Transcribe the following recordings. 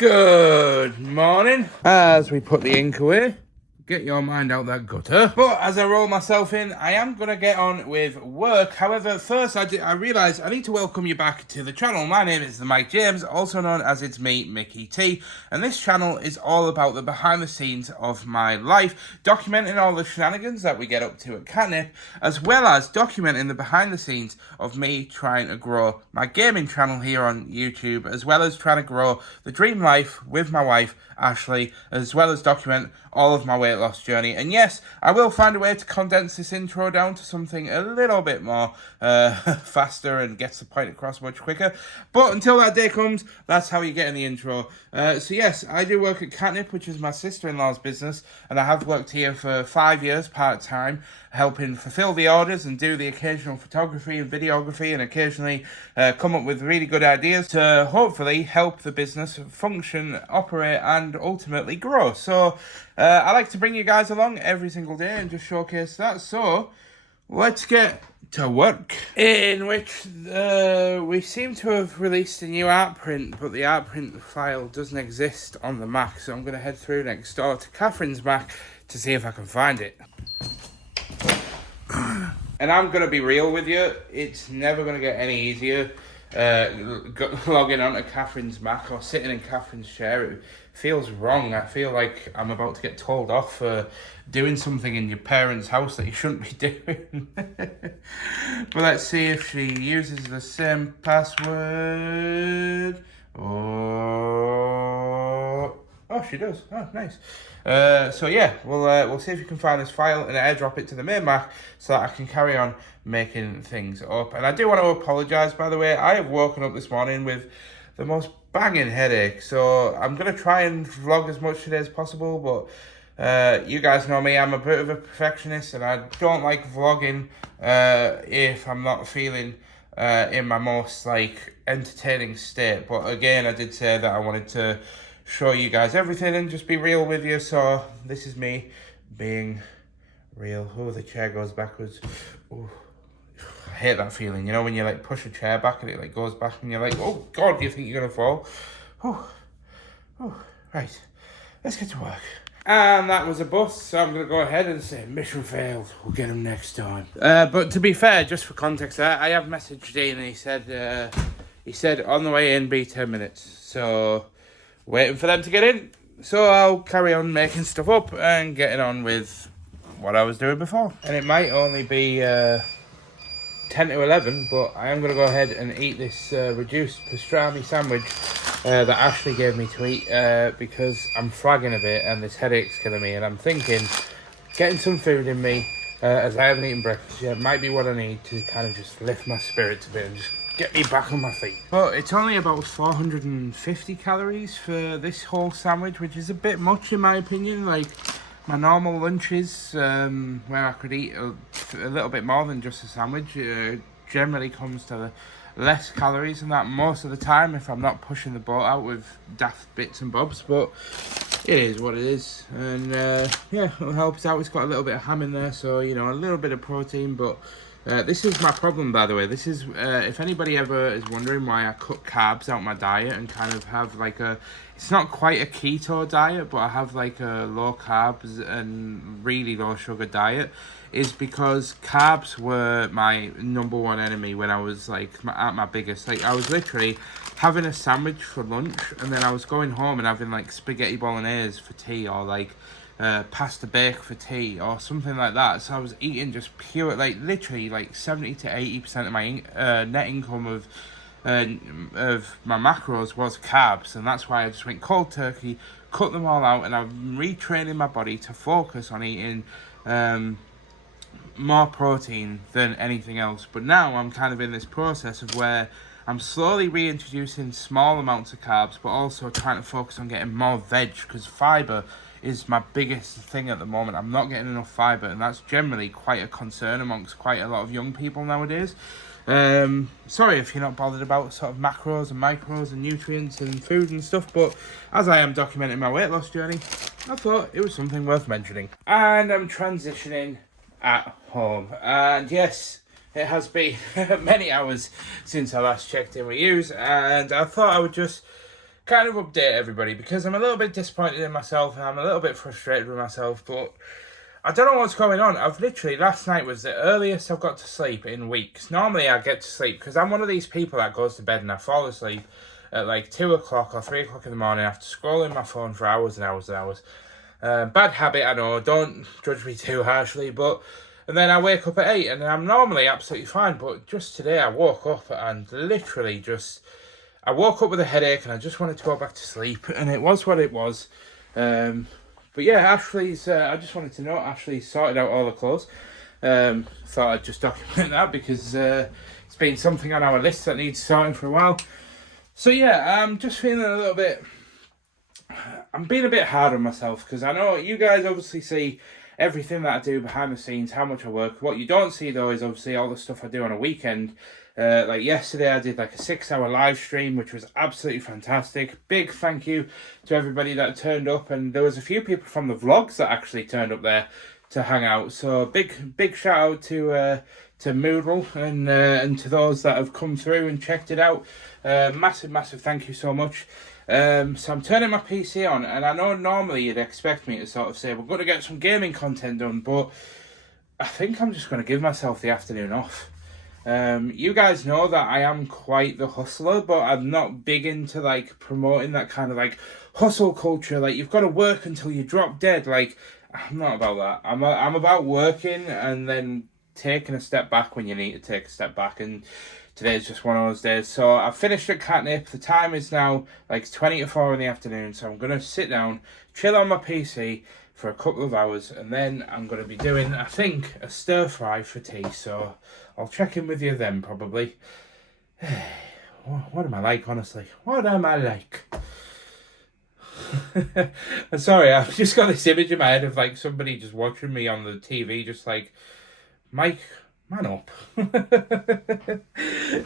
Good morning. As we put the ink away, get your mind out that gutter. But as I roll myself in, I am going to get on with work. However, first I realise I need to welcome you back to the channel. My name is the Mike James, also known as It's Me, Mickey T. And this channel is all about the behind the scenes of my life, documenting all the shenanigans that we get up to at Katnipp, as well as documenting the behind the scenes of me trying to grow my gaming channel here on YouTube, as well as trying to grow the dream life with my wife, Ashleigh, as well as document all of my weight loss journey. And yes, I will find a way to condense this intro down to something a little bit more faster and gets the point across much quicker. But until that day comes, that's how you get in the intro. So yes, I do work at Katnipp, which is my sister-in-law's business, and I have worked here for 5 years part-time, helping fulfill the orders and do the occasional photography and videography, and occasionally come up with really good ideas to hopefully help the business function, operate, and ultimately grow. So I like to bring you guys along every single day and just showcase that. So let's get to work. In which we seem to have released a new art print, but the art print file doesn't exist on the Mac, so I'm going to head through next door to Catherine's Mac to see if I can find it. And I'm going to be real with you, it's never going to get any easier logging onto Catherine's Mac or sitting in Catherine's chair. It feels wrong. I feel like I'm about to get told off for doing something in your parents' house that you shouldn't be doing. But let's see if she uses the same password. Oh, she does. Oh, nice. So yeah, we'll see if we can find this file and airdrop it to the main Mac so that I can carry on making things up. And I do want to apologise, by the way. I have woken up this morning with the most banging headache, so I'm going to try and vlog as much today as possible, but you guys know me, I'm a bit of a perfectionist and I don't like vlogging if I'm not feeling in my most entertaining state. But again, I did say that I wanted to show you guys everything and just be real with you, so this is me being real. Oh, the chair goes backwards. Oh, I hate that feeling, you know, when you push a chair back and it goes back and you're like, oh god, do you think you're gonna fall? Oh, right, let's get to work. And that was a bus, so I'm gonna go ahead and say mission failed, we'll get him next time. But to be fair, just for context, I have messaged Dean and he said on the way in be 10 minutes, so waiting for them to get in, so I'll carry on making stuff up and getting on with what I was doing before. And it might only be 10 to 11, but I am going to go ahead and eat this reduced pastrami sandwich that Ashleigh gave me to eat because I'm flagging a bit and this headache's killing me, and I'm thinking getting some food in me as I haven't eaten breakfast yet might be what I need to kind of just lift my spirits a bit and just get me back on my feet. But it's only about 450 calories for this whole sandwich, which is a bit much in my opinion. Like my normal lunches, where I could eat a little bit more than just a sandwich, generally comes to less calories than that most of the time if I'm not pushing the boat out with daft bits and bobs. But it is what it is, and yeah, it'll help us out. It's got a little bit of ham in there, so you know, a little bit of protein. But this is my problem, by the way. This is if anybody ever is wondering why I cut carbs out my diet and kind of have it's not quite a keto diet, but I have a low carbs and really low sugar diet, is because carbs were my number one enemy when I was at my biggest. I was literally having a sandwich for lunch, and then I was going home and having spaghetti bolognese for tea, or pasta bake for tea or something like that. So I was eating just pure, literally 70 to 80% of my net income of my macros was carbs, and that's why I just went cold turkey, cut them all out, and I'm retraining my body to focus on eating more protein than anything else. But now I'm kind of in this process of where I'm slowly reintroducing small amounts of carbs, but also trying to focus on getting more veg, because fibre is my biggest thing at the moment. I'm not getting enough fibre, and that's generally quite a concern amongst quite a lot of young people nowadays. Sorry if you're not bothered about sort of macros and micros and nutrients and food and stuff, but as I am documenting my weight loss journey, I thought it was something worth mentioning. And I'm transitioning at home, and yes, it has been many hours since I last checked in with yous, and I thought I would just kind of update everybody because I'm a little bit disappointed in myself and I'm a little bit frustrated with myself, but I don't know what's going on. I've literally, last night was the earliest I've got to sleep in weeks. Normally I get to sleep because I'm one of these people that goes to bed and I fall asleep at like 2 o'clock or 3 o'clock in the morning after scrolling my phone for hours and hours and hours. Bad habit, I know, don't judge me too harshly, but... And then I wake up at 8 and I'm normally absolutely fine, but just today I woke up and literally just... I woke up with a headache and I just wanted to go back to sleep, and it was what it was. But yeah, Ashleigh's... I just wanted to know, Ashleigh sorted out all the clothes. Thought I'd just document that because it's been something on our list that needs sorting for a while. So yeah, I'm just feeling a little bit... I'm being a bit hard on myself because I know you guys obviously see everything that I do behind the scenes, how much I work. What you don't see though is obviously all the stuff I do on a weekend. Like yesterday I did like a 6-hour live stream, which was absolutely fantastic. Big thank you to everybody that turned up, and there was a few people from the vlogs that actually turned up there to hang out. So big shout out to Moodle and to those that have come through and checked it out. Massive thank you so much. So I'm turning my PC on, and I know normally you'd expect me to sort of say we're going to get some gaming content done, but I think I'm just going to give myself the afternoon off. You guys know that I am quite the hustler, but I'm not big into like promoting that kind of like hustle culture. Like you've got to work until you drop dead. Like I'm not about that. I'm about working and then taking a step back when you need to take a step back, and today's just one of those days. So I've finished at Katnipp. The time is now like 20 to 4 in the afternoon. So I'm going to sit down, chill on my PC for a couple of hours. And then I'm going to be doing, I think, a stir fry for tea. So I'll check in with you then probably. What am I like, honestly? What am I like? I'm sorry, I've just got this image in my head of like somebody just watching me on the TV just like, Mike... Man up. Anyway,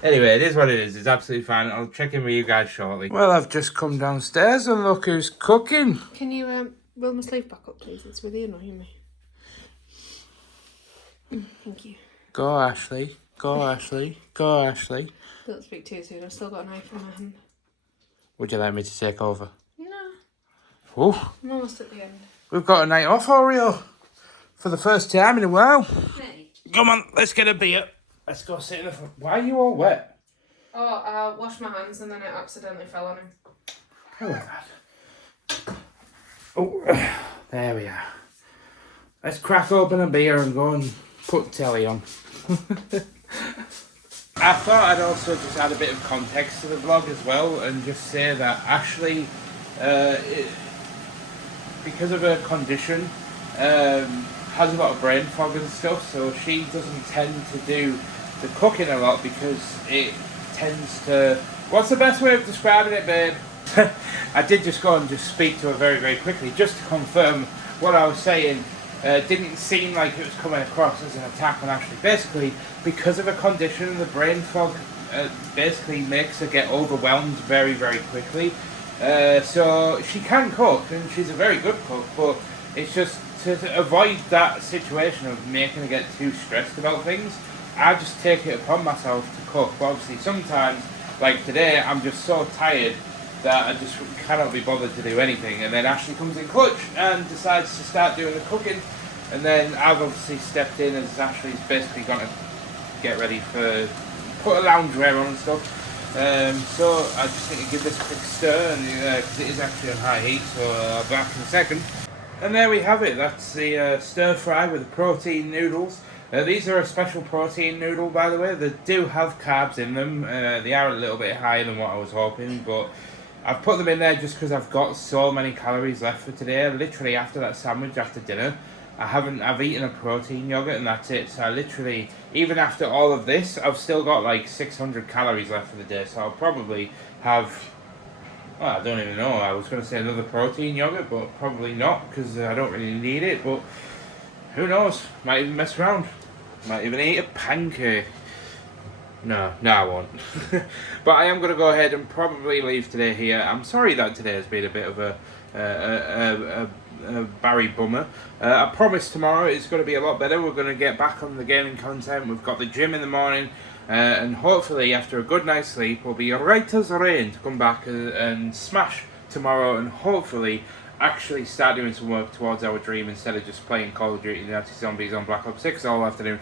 it is what it is. It's absolutely fine. I'll check in with you guys shortly. Well, I've just come downstairs and look who's cooking. Can you roll my sleeve back up, please? It's really annoying me. Thank you. Go, Ashleigh. Go, Ashleigh. Go, Ashleigh. Don't speak too soon. I've still got a knife in my hand. Would you like me to take over? No. Oh. I'm almost at the end. We've got a night off, Oreo. For the first time in a while. Hey. Come on, let's get a beer. Let's go sit in the front. Why are you all wet? Oh, I washed my hands and then it accidentally fell on him. How was that? Oh, there we are. Let's crack open a beer and go and put telly on. I thought I'd also just add a bit of context to the vlog as well and just say that Ashleigh, because of her condition, has a lot of brain fog and stuff, so she doesn't tend to do the cooking a lot because it tends to... What's the best way of describing it, babe? I did just go and just speak to her very quickly just to confirm what I was saying. Didn't seem like it was coming across as an attack on Ashleigh. Basically, because of her condition, the brain fog basically makes her get overwhelmed very quickly. So she can cook, and she's a very good cook, but it's just to avoid that situation of making her get too stressed about things, I just take it upon myself to cook. But obviously sometimes, like today, I'm just so tired that I just cannot be bothered to do anything, and then Ashleigh comes in clutch and decides to start doing the cooking, and then I've obviously stepped in as Ashleigh's basically going to get ready for put a loungewear on and stuff. So I just need to give this a quick stir, and because it is actually on high heat, so I'll be back in a second. And there we have it. That's the stir fry with the protein noodles. These are a special protein noodle, by the way. They do have carbs in them. They are a little bit higher than what I was hoping, but I've put them in there just because I've got so many calories left for today. Literally after that sandwich after dinner, I've eaten a protein yogurt and that's it. So I literally, even after all of this, I've still got like 600 calories left for the day. So I'll probably have... Well, I don't even know. I was going to say another protein yogurt, but probably not because I don't really need it. But who knows? Might even mess around. Might even eat a pancake. No, I won't. But I am going to go ahead and probably leave today here. I'm sorry that today has been a bit of a Barry bummer. I promise tomorrow it's going to be a lot better. We're going to get back on the gaming content. We've got the gym in the morning. And hopefully after a good night's sleep we'll be right as rain to come back and smash tomorrow, and hopefully actually start doing some work towards our dream instead of just playing Call of Duty Zombies on Black Ops 6 all afternoon.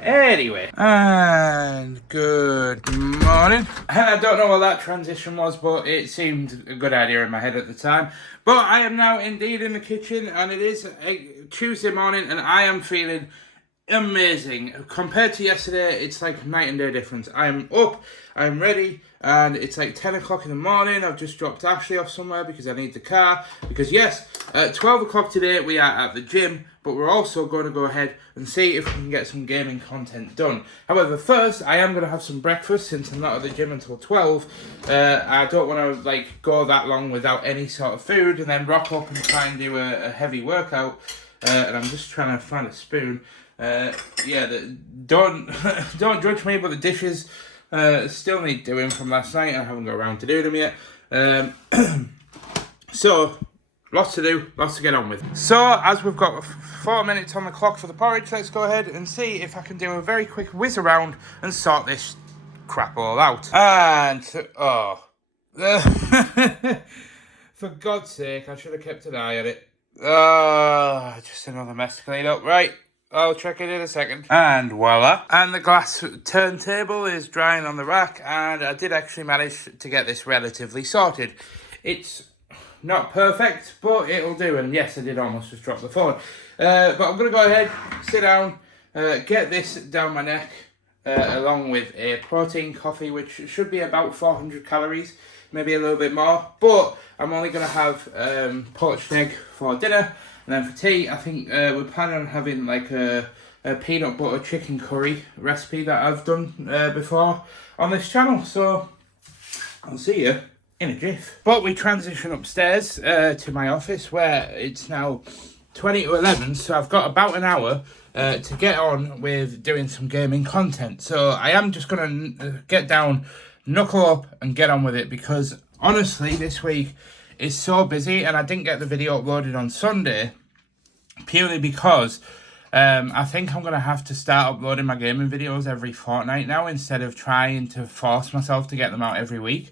Anyway, and good morning. I don't know what that transition was, but it seemed a good idea in my head at the time. But I am now indeed in the kitchen, and it is a Tuesday morning, and I am feeling amazing. Compared to yesterday, it's like night and day difference. I am up, I'm ready, and it's like 10 o'clock in the morning. I've just dropped Ashleigh off somewhere because I need the car. Because yes, at 12 o'clock today we are at the gym, but we're also going to go ahead and see if we can get some gaming content done. However, first I am going to have some breakfast since I'm not at the gym until 12. I don't want to go that long without any sort of food and then rock up and try and do a heavy workout. And I'm just trying to find a spoon. Don't judge me, but the dishes still need doing from last night. I haven't got around to do them yet. So, lots to do, lots to get on with. So, as we've got 4 minutes on the clock for the porridge, let's go ahead and see if I can do a very quick whiz around and sort this crap all out. And, for God's sake, I should have kept an eye on it. Just another mess to clean up. Right, I'll check it in a second. And voila. And the glass turntable is drying on the rack, and I did actually manage to get this relatively sorted. It's not perfect, but it'll do. And yes, I did almost just drop the phone. But I'm going to go ahead, sit down, get this down my neck, along with a protein coffee, which should be about 400 calories, maybe a little bit more. But I'm only going to have poached egg for dinner. And then for tea, I think we're planning on having like a peanut butter chicken curry recipe that I've done before on this channel. So I'll see you in a jiff. But we transition upstairs to my office, where it's now 20 to 11. So I've got about an hour to get on with doing some gaming content. So I am just going to get down, knuckle up and get on with it, because honestly this week is so busy, and I didn't get the video uploaded on Sunday purely because I think I'm going to have to start uploading my gaming videos every fortnight now, instead of trying to force myself to get them out every week.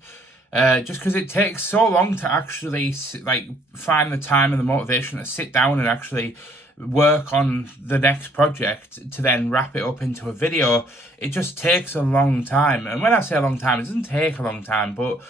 Just because it takes so long to actually find the time and the motivation to sit down and actually work on the next project to then wrap it up into a video. It just takes a long time. And when I say a long time, it doesn't take a long time, but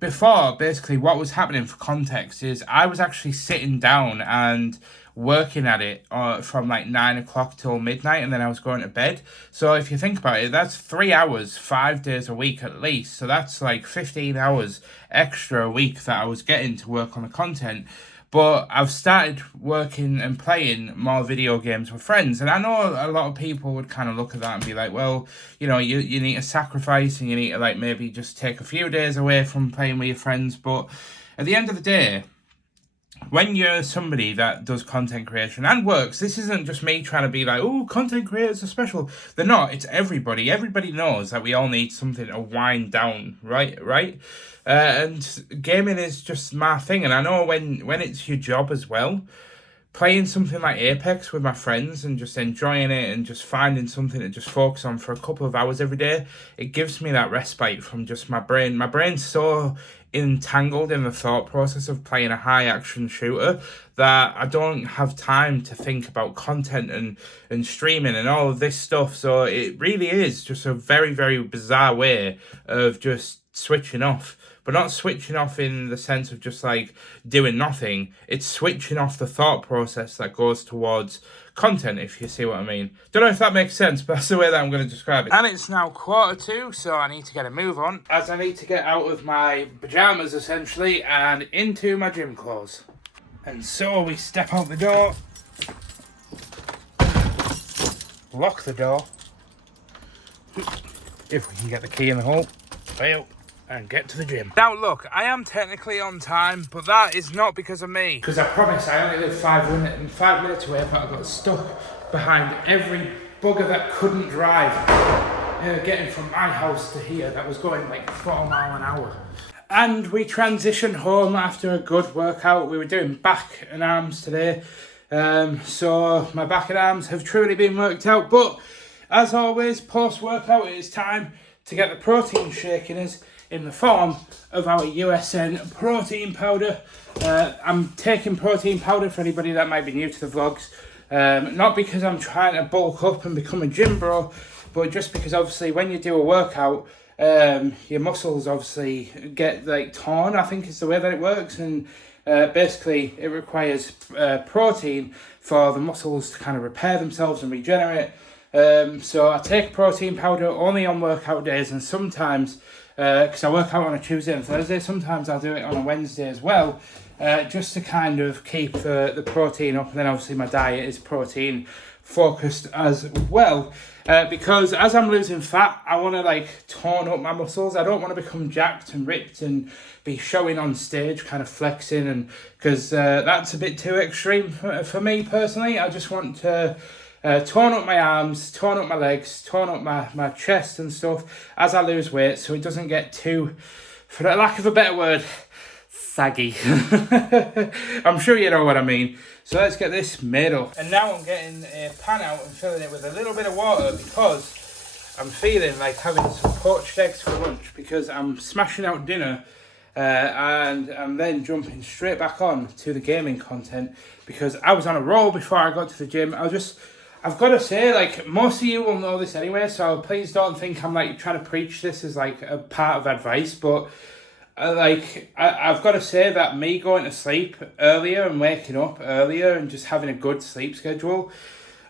before, basically what was happening, for context, is I was actually sitting down and working at it from like 9 o'clock till midnight, and then I was going to bed. So if you think about it, that's 3 hours, 5 days a week at least. So that's like 15 hours extra a week that I was getting to work on the content. But I've started working and playing more video games with friends. And I know a lot of people would kind of look at that and be like, well, you know, you need to sacrifice, and you need to like maybe just take a few days away from playing with your friends. But at the end of the day, when you're somebody that does content creation and works, this isn't just me trying to be like, oh, content creators are special. They're not. It's everybody. Everybody knows that we all need something to wind down, right? And gaming is just my thing. And I know when it's your job as well, playing something like Apex with my friends and just enjoying it and just finding something to just focus on for a couple of hours every day, it gives me that respite from just my brain. My brain's so entangled in the thought process of playing a high action shooter that I don't have time to think about content and streaming and all of this stuff. So it really is just a very, very bizarre way of just switching off. But not switching off in the sense of just like doing nothing. It's switching off the thought process that goes towards content, if you see what I mean. Don't know if that makes sense, but that's the way that I'm going to describe it. And it's now 1:45, so I need to get a move on, as I need to get out of my pyjamas essentially and into my gym clothes. And so we step out the door, lock the door, if we can get the key in the hole, fail, and get to the gym. Now look, I am technically on time, but that is not because of me. Because I promise I only live 5 minutes away, but I got stuck behind every bugger that couldn't drive. Getting from my house to here, that was going like 4 miles an hour. And we transitioned home after a good workout. We were doing back and arms today. So my back and arms have truly been worked out, but as always, post-workout, it is time to get the protein shake in us in the form of our USN protein powder. I'm taking protein powder for anybody that might be new to the vlogs. Not because I'm trying to bulk up and become a gym bro, but just because obviously when you do a workout, your muscles obviously get like torn, I think is the way that it works, and basically it requires protein for the muscles to kind of repair themselves and regenerate. So I take protein powder only on workout days, and sometimes because I work out on a Tuesday and Thursday, sometimes I'll do it on a Wednesday as well, just to kind of keep the protein up. And then obviously my diet is protein focused as well, because as I'm losing fat, I want to like tone up my muscles. I don't want to become jacked and ripped and be showing on stage kind of flexing, and because that's a bit too extreme for me personally. I just want to tone up my arms, tone up my legs, tone up my chest and stuff as I lose weight, so it doesn't get too, for the lack of a better word, saggy. I'm sure you know what I mean. So let's get this made up. And now I'm getting a pan out and filling it with a little bit of water, because I'm feeling like having some poached eggs for lunch, because I'm smashing out dinner and I'm then jumping straight back on to the gaming content, because I was on a roll before I got to the gym. I've got to say, like, most of you will know this anyway, so please don't think I'm like trying to preach this as like a part of advice, but I've got to say that me going to sleep earlier and waking up earlier and just having a good sleep schedule,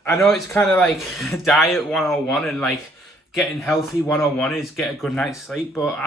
I know it's kind of like diet 101 and like getting healthy 101 is get a good night's sleep, but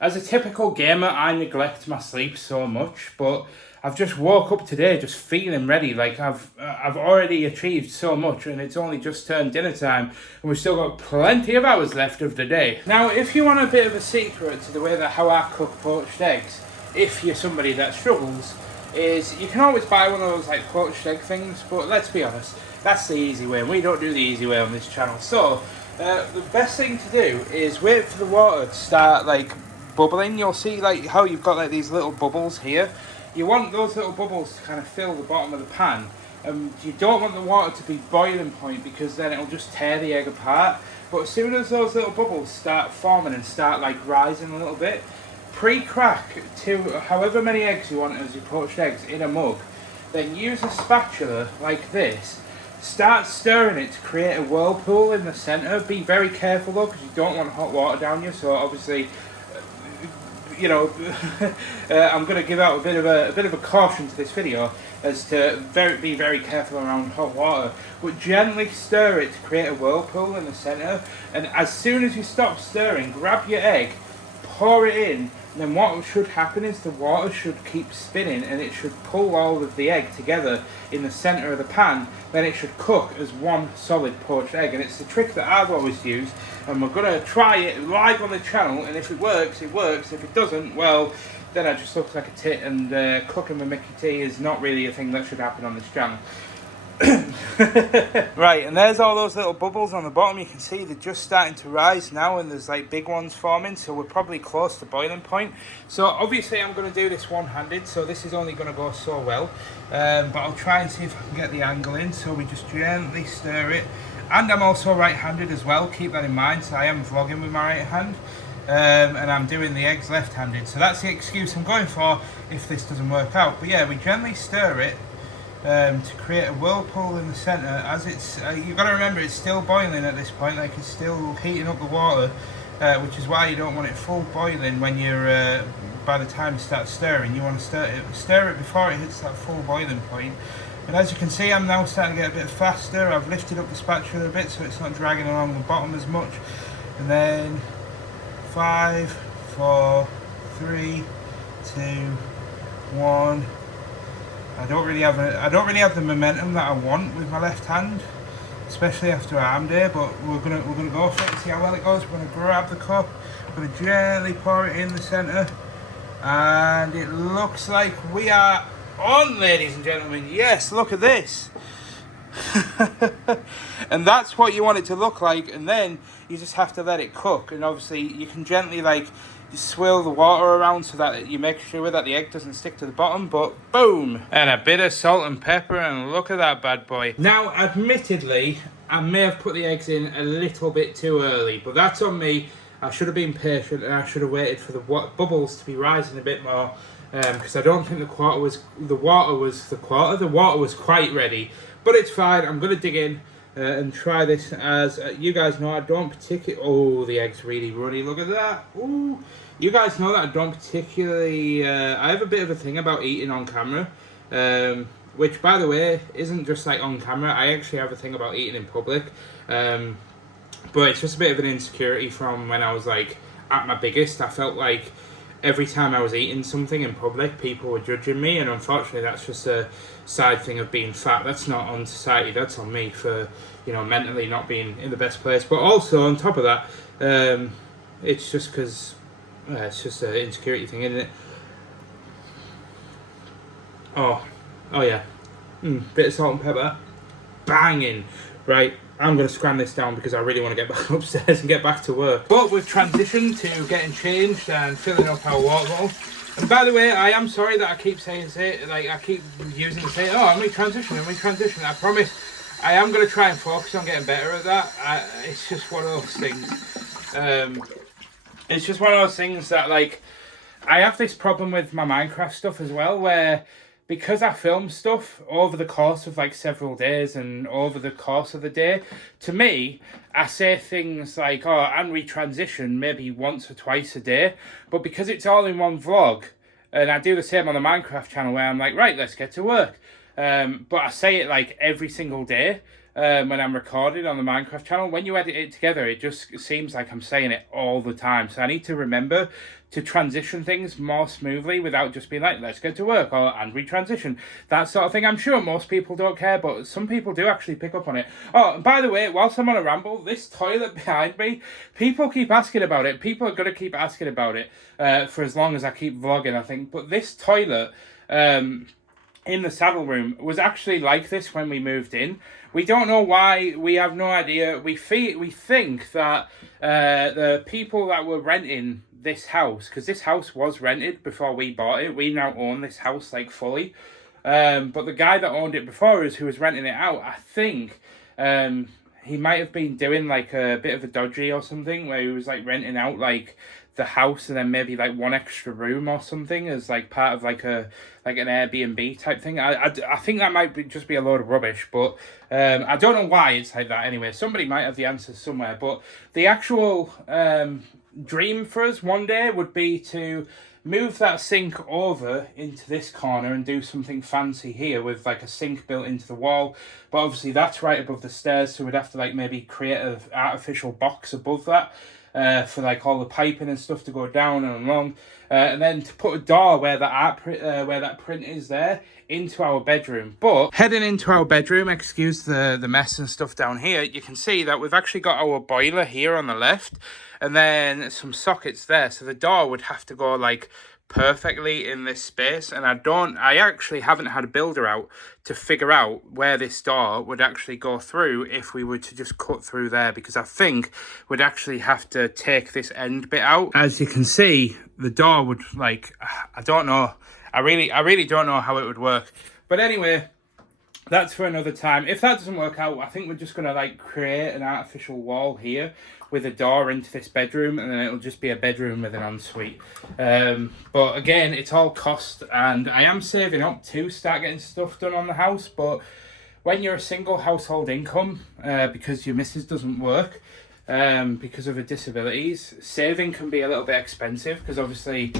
as a typical gamer, I neglect my sleep so much. But I've just woke up today just feeling ready. Like I've already achieved so much, and it's only just turned dinner time, and we've still got plenty of hours left of the day. Now, if you want a bit of a secret to the way that how I cook poached eggs, if you're somebody that struggles, is you can always buy one of those like poached egg things, but let's be honest, that's the easy way, and we don't do the easy way on this channel. So the best thing to do is wait for the water to start like bubbling. You'll see like how you've got like these little bubbles here. You want those little bubbles to kind of fill the bottom of the pan. You don't want the water to be boiling point, because then it'll just tear the egg apart. But as soon as those little bubbles start forming and start like rising a little bit, pre-crack to however many eggs you want as your poached eggs in a mug. Then use a spatula like this. Start stirring it to create a whirlpool in the centre. Be very careful though, because you don't want hot water down you. So obviously, you know, I'm going to give out a bit of a caution to this video as to be very careful around hot water, but gently stir it to create a whirlpool in the centre. And as soon as you stop stirring, grab your egg, pour it in, and then what should happen is the water should keep spinning, and it should pull all of the egg together in the centre of the pan. Then it should cook as one solid poached egg, and it's the trick that I've always used, and we're going to try it live on the channel, and if it works, it works. If it doesn't, well, then I just look like a tit, and cooking with Mickey T is not really a thing that should happen on this channel. Right, and there's all those little bubbles on the bottom. You can see they're just starting to rise now, and there's like big ones forming, so we're probably close to boiling point. So obviously I'm going to do this one-handed, so this is only going to go so well, but I'll try and see if I can get the angle in. So we just gently stir it, and I'm also right-handed as well, keep that in mind. So I am vlogging with my right hand, and I'm doing the eggs left-handed, so that's the excuse I'm going for if this doesn't work out. But yeah, we gently stir it to create a whirlpool in the centre. As it's you've got to remember, it's still boiling at this point, like it's still heating up the water, which is why you don't want it full boiling when you're by the time you start stirring. You want to stir it before it hits that full boiling point. And as you can see, I'm now starting to get a bit faster. I've lifted up the spatula a bit so it's not dragging along the bottom as much. And then 5, 4, 3, 2, 1. I don't really have the momentum that I want with my left hand, especially after arm day. But we're gonna go for it and see how well it goes. We're gonna grab the cup, we're gonna gently pour it in the centre, and it looks like we are on, ladies and gentlemen. Yes, look at this. And that's what you want it to look like, and then you just have to let it cook. And obviously you can gently like swirl the water around so that you make sure that the egg doesn't stick to the bottom. But boom, and a bit of salt and pepper, and look at that bad boy. Now admittedly, I may have put the eggs in a little bit too early, but that's on me. I should have been patient and I should have waited for the bubbles to be rising a bit more, because I don't think the water was quite ready. But it's fine. I'm gonna dig in and try this. As you guys know, I don't particularly. Oh, the egg's really runny. Look at that. Ooh. You guys know that I don't particularly. I have a bit of a thing about eating on camera. Which, by the way, isn't just like on camera. I actually have a thing about eating in public. But it's just a bit of an insecurity from when I was like at my biggest. I felt like every time I was eating something in public, people were judging me, and unfortunately that's just a side thing of being fat. That's not on society, that's on me for, you know, mentally not being in the best place. But also on top of that, it's just because it's just an insecurity thing, isn't it? Oh yeah, bit of salt and pepper, banging. Right, I'm going to scram this down because I really want to get back upstairs and get back to work. But we've transitioned to getting changed and filling up our water bottle. And by the way, I am sorry that I keep saying like I keep using the saying, oh, I'm transition. I promise I am going to try and focus on getting better at that. It's just one of those things. It's just one of those things that, like, I have this problem with my Minecraft stuff as well, where because I film stuff over the course of like several days and over the course of the day, to me, I say things like, oh, and we transition maybe once or twice a day. But because it's all in one vlog, and I do the same on the Minecraft channel where I'm like, right, let's get to work. But I say it like every single day when I'm recording on the Minecraft channel. When you edit it together, it just seems like I'm saying it all the time. So I need to remember to transition things more smoothly without just being like, let's get to work, or and we transition, that sort of thing. I'm sure most people don't care, but some people do actually pick up on it. Oh, and by the way, whilst I'm on a ramble, this toilet behind me, people keep asking about it. People are going to keep asking about it for as long as I keep vlogging, I think. But this toilet in the saddle room was actually like this when we moved in. We don't know why. We have no idea. We think that the people that were renting this house, because this house was rented before we bought it. We now own this house like fully. But the guy that owned it before us, who was renting it out, I think he might have been doing like a bit of a dodgy or something, where he was like renting out like the house and then maybe like one extra room or something as like part of like an Airbnb type thing. I think that might just be a load of rubbish, but I don't know why it's like that anyway. Somebody might have the answers somewhere, but the actual dream for us one day would be to move that sink over into this corner and do something fancy here with like a sink built into the wall. But obviously that's right above the stairs, so we'd have to like maybe create an artificial box above that for like all the piping and stuff to go down and along, and then to put a door where that print is there into our bedroom. But heading into our bedroom, excuse the mess and stuff down here, you can see that we've actually got our boiler here on the left and then some sockets there, so the door would have to go like perfectly in this space. And I actually haven't had a builder out to figure out where this door would actually go through if we were to just cut through there, because I think we'd actually have to take this end bit out. As you can see, the door would like, I don't know, I really don't know how it would work. But anyway, that's for another time. If that doesn't work out, I think we're just gonna like create an artificial wall here with a door into this bedroom, and then it'll just be a bedroom with an ensuite. But again, it's all cost, and I am saving up to start getting stuff done on the house. But when you're a single household income, because your missus doesn't work, because of her disabilities, saving can be a little bit expensive, because obviously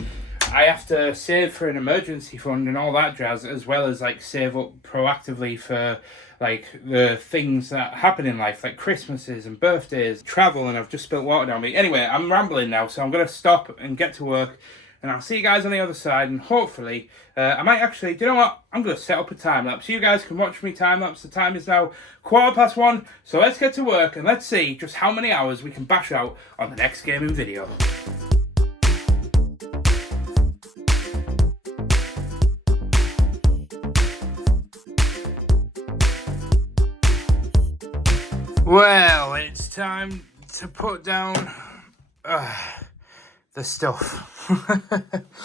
I have to save for an emergency fund and all that jazz, as well as like save up proactively for like the things that happen in life, like Christmases and birthdays, travel. And I've just spilled water down me. Anyway, I'm rambling now, so I'm going to stop and get to work, and I'll see you guys on the other side. And hopefully I might actually, do you know what, I'm going to set up a time lapse so you guys can watch me time lapse. The time is now 1:15, so let's get to work and let's see just how many hours we can bash out on the next gaming video. Well, it's time to put down the stuff.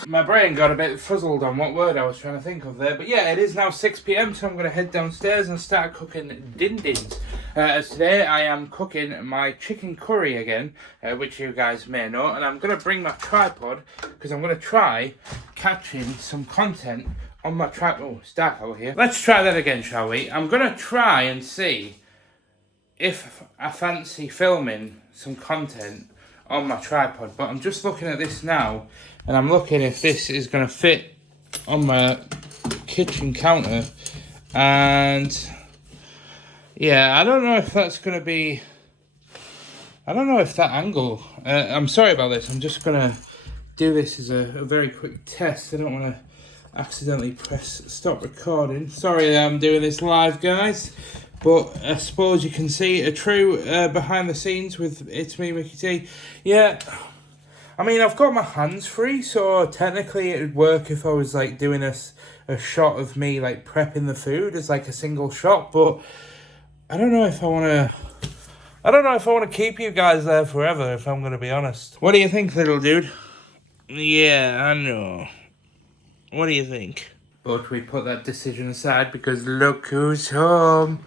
My brain got a bit fuzzled on what word I was trying to think of there. But yeah, it is now 6 PM, so I'm going to head downstairs and start cooking din-dins. As today I am cooking my chicken curry again, which you guys may know, and I'm going to bring my tripod because I'm going to try catching some content on my tripod. Oh, it's dark over here. Let's try that again, shall we? I'm going to try and see if I fancy filming some content on my tripod, but I'm just looking at this now, and I'm looking if this is going to fit on my kitchen counter, and yeah, I don't know if that's going to be, I don't know if that angle, I'm sorry about this, I'm just going to do this as a very quick test. I don't want to accidentally press stop recording. Sorry that I'm doing this live, guys, but I suppose you can see a true behind the scenes with It's Me, Mickey T. Yeah, I mean, I've got my hands free, so technically it would work if I was like doing a shot of me like prepping the food as like a single shot, but I don't know if I want to keep you guys there forever, if I'm going to be honest. What do you think, little dude? Yeah, I know. What do you think? But we put that decision aside because look who's home.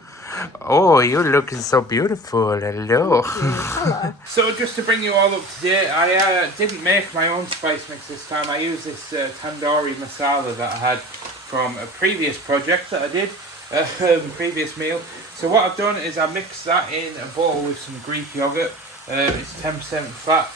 Oh, you're looking so beautiful. Hello. Hello. So just to bring you all up to date, I didn't make my own spice mix this time. I used this tandoori masala that I had from a previous project that I did, previous meal. So what I've done is I mixed that in a bowl with some Greek yogurt. It's 10% fat,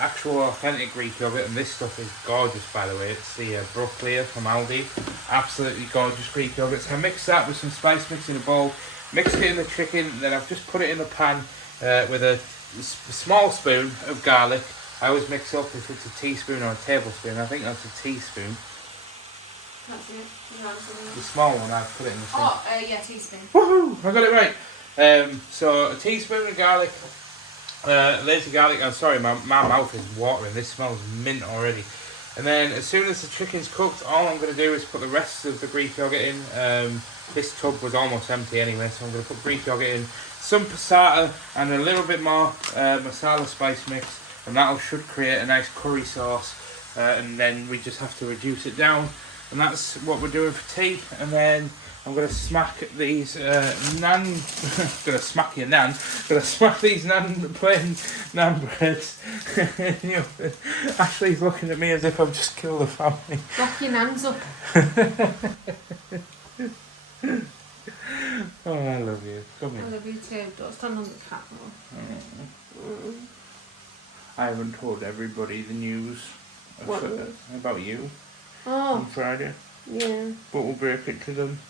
actual authentic Greek yogurt, and this stuff is gorgeous, by the way. It's the Brooklear from Aldi. Absolutely gorgeous Greek yogurt. So I mixed that with some spice mix in a bowl, mixed it in the chicken, then I've just put it in a pan with a small spoon of garlic. I always mix up if it's a teaspoon or a tablespoon. I think that's a teaspoon. That's it. The small one, I've put it in the sink. Oh, yeah, teaspoon. Woohoo! I got it right. So a teaspoon of garlic. Lazy garlic. I'm sorry, my mouth is watering. This smells mint already. And then as soon as the chicken's cooked, all I'm going to do is put the rest of the Greek yogurt in. This tub was almost empty anyway, so I'm going to put Greek yogurt in, some passata, and a little bit more masala spice mix, and that should create a nice curry sauce. And then we just have to reduce it down, and that's what we're doing for tea. And then I'm going to smack these naan, going to smack your naan, going to smack these plain naan breads. Ashleigh's looking at me as if I've just killed a family. Lock your nans up. Oh, I love you. Come I here. love you too. Don't stand on the cat though. I haven't told everybody the news about you on Friday, yeah. but we'll break it to them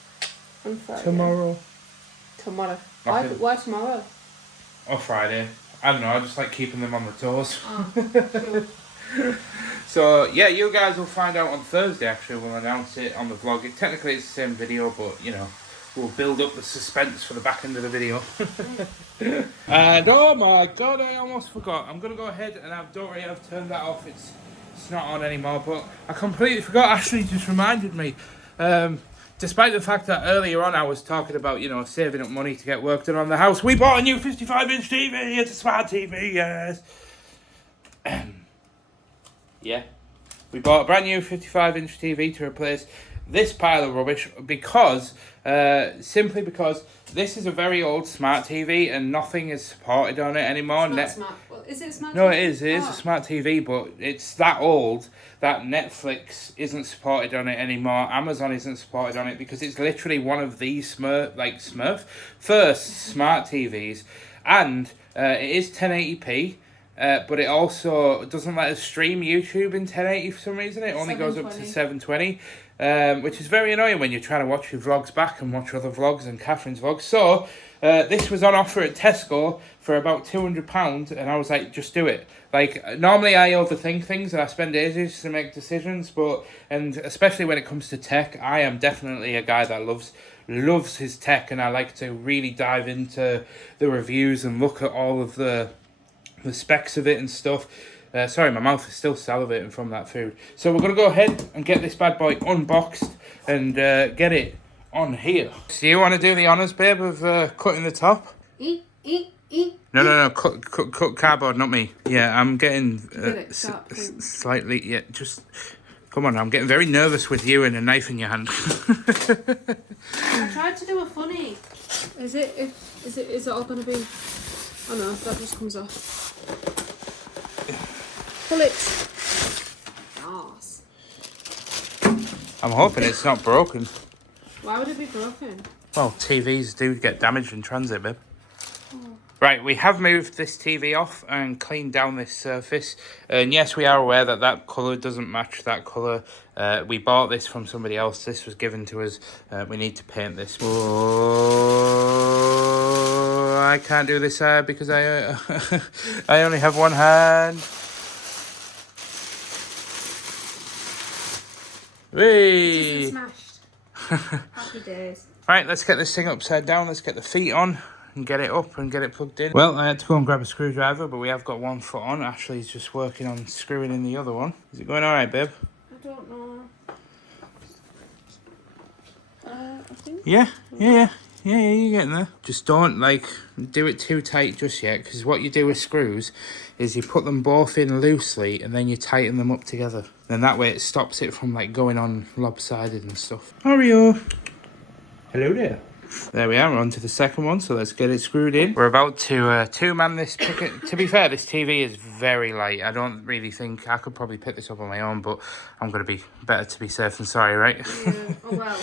On Friday. tomorrow. Tomorrow. Nothing. Why tomorrow? Or Friday. I don't know, I just like keeping them on the toes. Oh, sure. So, yeah, you guys will find out on Thursday, actually. We'll announce it on the vlog. Technically, it's the same video, but, you know, we'll build up the suspense for the back end of the video. And, oh my God, I almost forgot. I'm going to go ahead and I've turned that off. It's not on anymore, but I completely forgot. Ashleigh just reminded me. Despite the fact that earlier on I was talking about, you know, saving up money to get work done on the house, we bought a new 55-inch TV. It's a smart TV, yes. Yeah. We bought a brand new 55-inch TV to replace this pile of rubbish because, simply because this is a very old smart TV and nothing is supported on it anymore. It's not smart. Well, is it a smart No, TV? it is. It is a smart TV, but it's that old that Netflix isn't supported on it anymore. Amazon isn't supported on it because it's literally one of these first smart TVs, and it is 1080p. But it also doesn't let us stream YouTube in 1080 for some reason. It only goes up to 720, which is very annoying when you're trying to watch your vlogs back and watch other vlogs and Catherine's vlogs. So this was on offer at Tesco for about £200, and I was like, just do it. Like, normally I overthink things and I spend ages to make decisions, and especially when it comes to tech, I am definitely a guy that loves his tech, and I like to really dive into the reviews and look at all of the specs of it and stuff. Sorry, my mouth is still salivating from that food. So we're going to go ahead and get this bad boy unboxed and get it on here. So you want to do the honours, babe, of cutting the top? No. Cut cardboard, not me. Yeah, I'm getting slightly, yeah, just Come on, I'm getting very nervous with you and a knife in your hand. I tried to do a funny. Is it all gonna be? Oh no, that just comes off. Pull it. Nice. I'm hoping it's not broken. Why would it be broken? Well, TVs do get damaged in transit, babe. Right, we have moved this TV off and cleaned down this surface. And yes, we are aware that that colour doesn't match that colour. We bought this from somebody else. This was given to us. We need to paint this. Oh, I can't do this side because I I only have one hand. Whee! It isn't smashed. Happy days. Right, let's get this thing upside down. Let's get the feet on and get it up and get it plugged in. Well, I had to go and grab a screwdriver, but we have got one foot on. Ashleigh's just working on screwing in the other one. Is it going all right, babe? I don't know. I think. Yeah, you're getting there. Just don't, like, do it too tight just yet, because what you do with screws is you put them both in loosely and then you tighten them up together. Then that way it stops it from, like, going on lopsided and stuff. Oreo! Hello there. There we are, we're on to the second one, so let's get it screwed in. We're about to two-man this picket. To be fair, this TV is very light. I don't really think I could probably pick this up on my own, but I'm going to be better to be safe than sorry, right? Yeah. Oh well,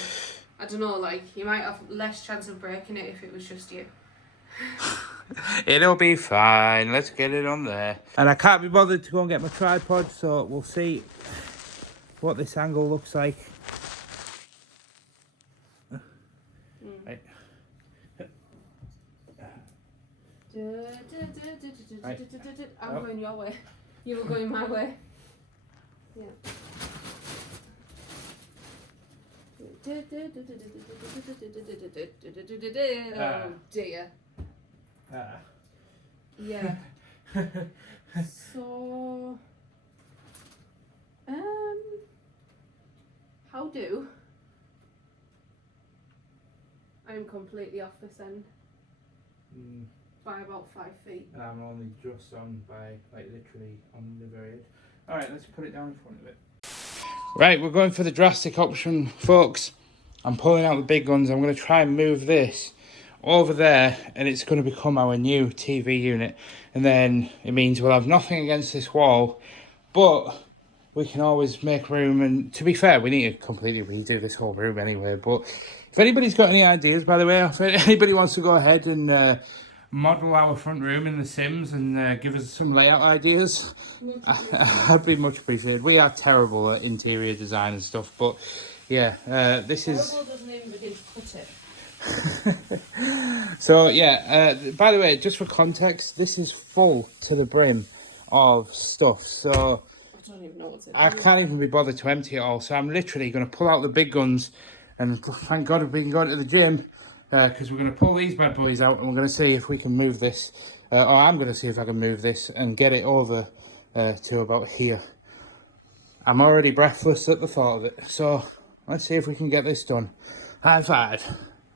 I don't know, like, you might have less chance of breaking it if it was just you. It'll be fine. Let's get it on there. And I can't be bothered to go and get my tripod, so we'll see what this angle looks like. Right. I'm going your way. You were going my way. Yeah. Oh dear. Yeah. So, how do? I'm completely off this end by about 5 feet. And I'm only just on by, like, literally on the very edge. Alright, let's put it down in front of it. Right, we're going for the drastic option, folks. I'm pulling out the big guns. I'm going to try and move this over there, and it's going to become our new TV unit. And then it means we'll have nothing against this wall, but we can always make room. And to be fair, we need to completely redo this whole room anyway. But if anybody's got any ideas, by the way, if anybody wants to go ahead and model our front room in The Sims and give us some layout ideas, I'd be much appreciated. We are terrible at interior design and stuff, but yeah, this is... Terrible doesn't even begin to put it. So yeah, by the way, just for context, this is full to the brim of stuff, so I don't even know what's in I can't even be bothered to empty it all. So I'm literally going to pull out the big guns, and thank God I've been going to the gym, because we're going to pull these bad boys out and we're going to see if we can move this, or I'm going to see if I can move this and get it over to about here. I'm already breathless at the thought of it, so let's see if we can get this done. High five.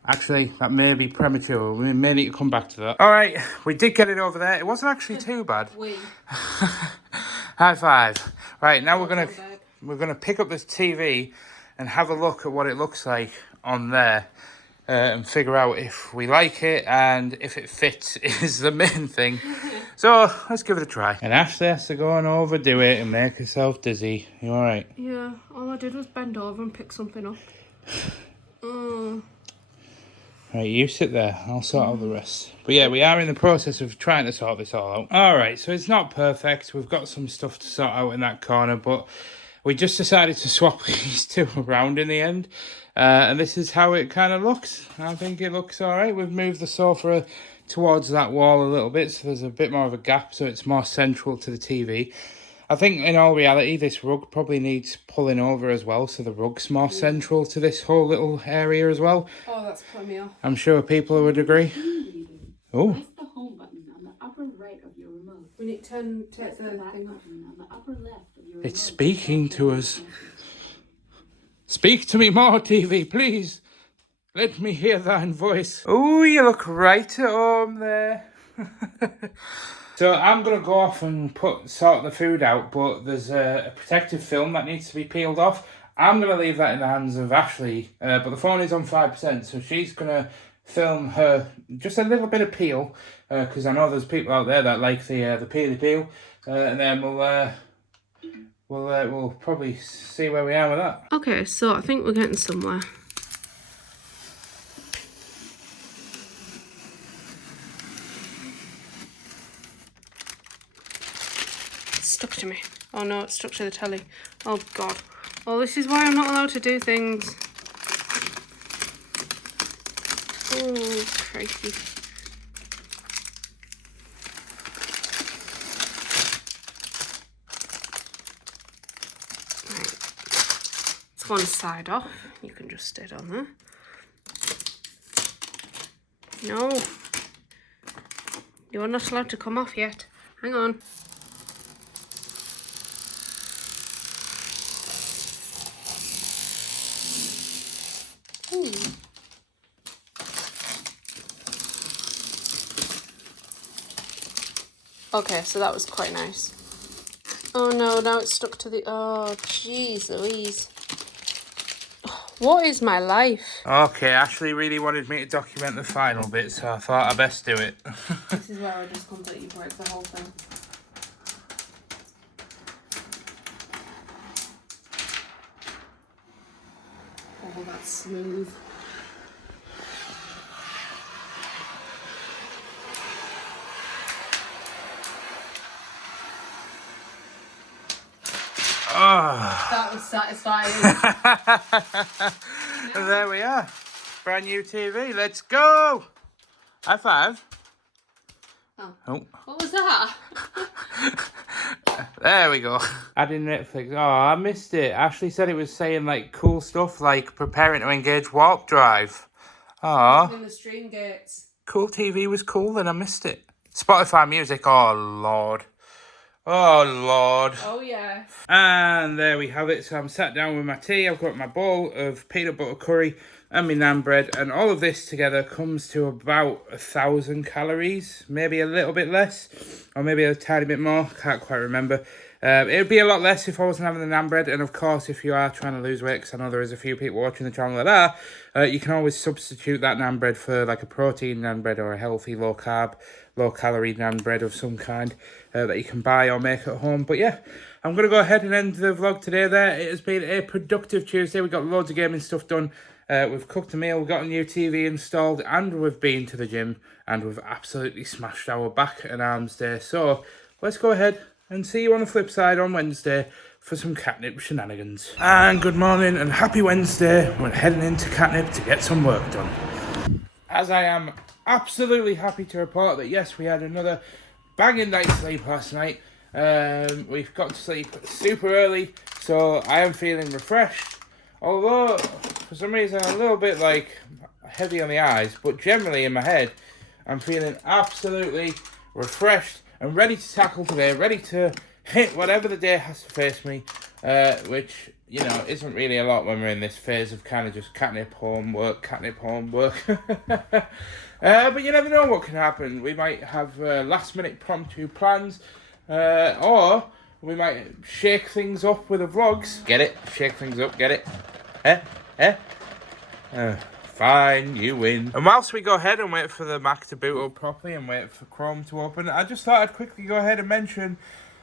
Actually, that may be premature. We may need to come back to that. All right, we did get it over there. It wasn't actually too bad. High five. Right, now we're gonna pick up this TV and have a look at what it looks like on there, and figure out if we like it and if it fits is the main thing. So let's give it a try. And Ashleigh has to go and overdo it and make herself dizzy. You all right? Yeah, all I did was bend over and pick something up. Right, you sit there. I'll sort out the rest. But yeah, we are in the process of trying to sort this all out. All right, so it's not perfect. We've got some stuff to sort out in that corner, but we just decided to swap these two around in the end. And this is how it kind of looks. I think it looks all right. We've moved the sofa towards that wall a little bit, so there's a bit more of a gap, so it's more central to the TV. I think in all reality, this rug probably needs pulling over as well, so the rug's more central to this whole little area as well. Oh, that's putting me off. I'm sure people would agree. Oh. Press the home button on the upper right of your remote. We need to turn the Press the thing back off. button on the upper left of your It's remote. speaking to us. Speak to me more, TV, please. Let me hear thine voice. Oh, you look right at home there. So I'm going to go off and sort the food out, but there's a protective film that needs to be peeled off. I'm going to leave that in the hands of Ashleigh, but the phone is on 5%, so she's going to film her just a little bit of peel, because I know there's people out there that like the peely peel, and then we'll probably see where we are with that. Okay, so I think we're getting somewhere. It's stuck to me. Oh no, it's stuck to the telly. Oh god. Oh, this is why I'm not allowed to do things. Oh, crikey. Right. It's one side off. You can just stay on there. No. You're not allowed to come off yet. Hang on. Ooh. Okay, so that was quite nice. Oh no, now it's stuck to the... Oh, jeez Louise. What is my life? Okay, Ashleigh really wanted me to document the final bit, so I thought I'd best do it. This is where I just completely break the whole thing. Oh, that's smooth. Oh. That was satisfying. And there we are. Brand new TV. Let's go. High five. Oh. What was that? There we go. Adding Netflix. Oh, I missed it. Ashleigh said it was saying like cool stuff like preparing to engage warp drive. Oh. In the stream gates. Cool TV was cool, then I missed it. Spotify music. Oh, Lord. Oh, Lord. Oh, yeah. And there we have it. So I'm sat down with my tea. I've got my bowl of peanut butter curry and my naan bread. And all of this together comes to about 1,000 calories. Maybe a little bit less. Or maybe a tiny bit more. Can't quite remember. It would be a lot less if I wasn't having the naan bread. And of course, if you are trying to lose weight, because I know there is a few people watching the channel that are, you can always substitute that naan bread for like a protein naan bread or a healthy low carb, low calorie naan bread of some kind that you can buy or make at home. But yeah, I'm going to go ahead and end the vlog today there. It has been a productive Tuesday. We got loads of gaming stuff done. We've cooked a meal, we've got a new TV installed, and we've been to the gym, and we've absolutely smashed our back and arms day. So let's go ahead and see you on the flip side on Wednesday for some Katnipp shenanigans. And good morning and happy Wednesday. We're heading into Katnipp to get some work done. As I am absolutely happy to report that yes, we had another banging night's sleep last night. We've got to sleep super early, so I am feeling refreshed. Although, for some reason, I'm a little bit like heavy on the eyes, but generally in my head, I'm feeling absolutely refreshed and ready to tackle today, ready to hit whatever the day has to face me, which, you know, isn't really a lot when we're in this phase of kind of just Katnipp homework. But you never know what can happen. We might have last minute impromptu plans, or we might shake things up with the vlogs. Get it? Shake things up, get it? Fine, you win. And whilst we go ahead and wait for the Mac to boot up properly and wait for Chrome to open, I just thought I'd quickly go ahead and mention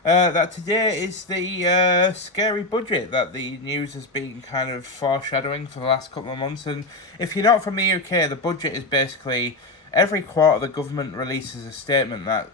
that today is the scary budget that the news has been kind of foreshadowing for the last couple of months. And if you're not from the UK, the budget is basically every quarter the government releases a statement that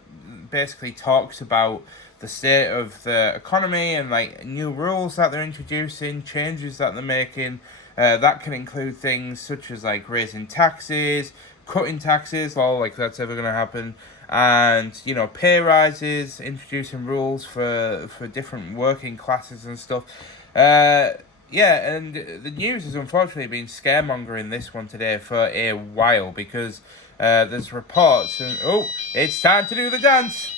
basically talks about the state of the economy and like new rules that they're introducing, changes that they're making. That can include things such as like raising taxes, cutting taxes, all like that's ever going to happen, and you know, pay rises, introducing rules for different working classes and stuff. Yeah, and the news has unfortunately been scaremongering this one today for a while because there's reports and oh, it's time to do the dance.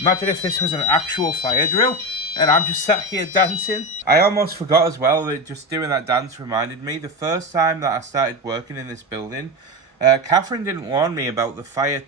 Imagine if this was an actual fire drill And I'm just sat here dancing. I almost forgot as well that just doing that dance reminded me the first time that I started working in this building, Catherine didn't warn me about the fire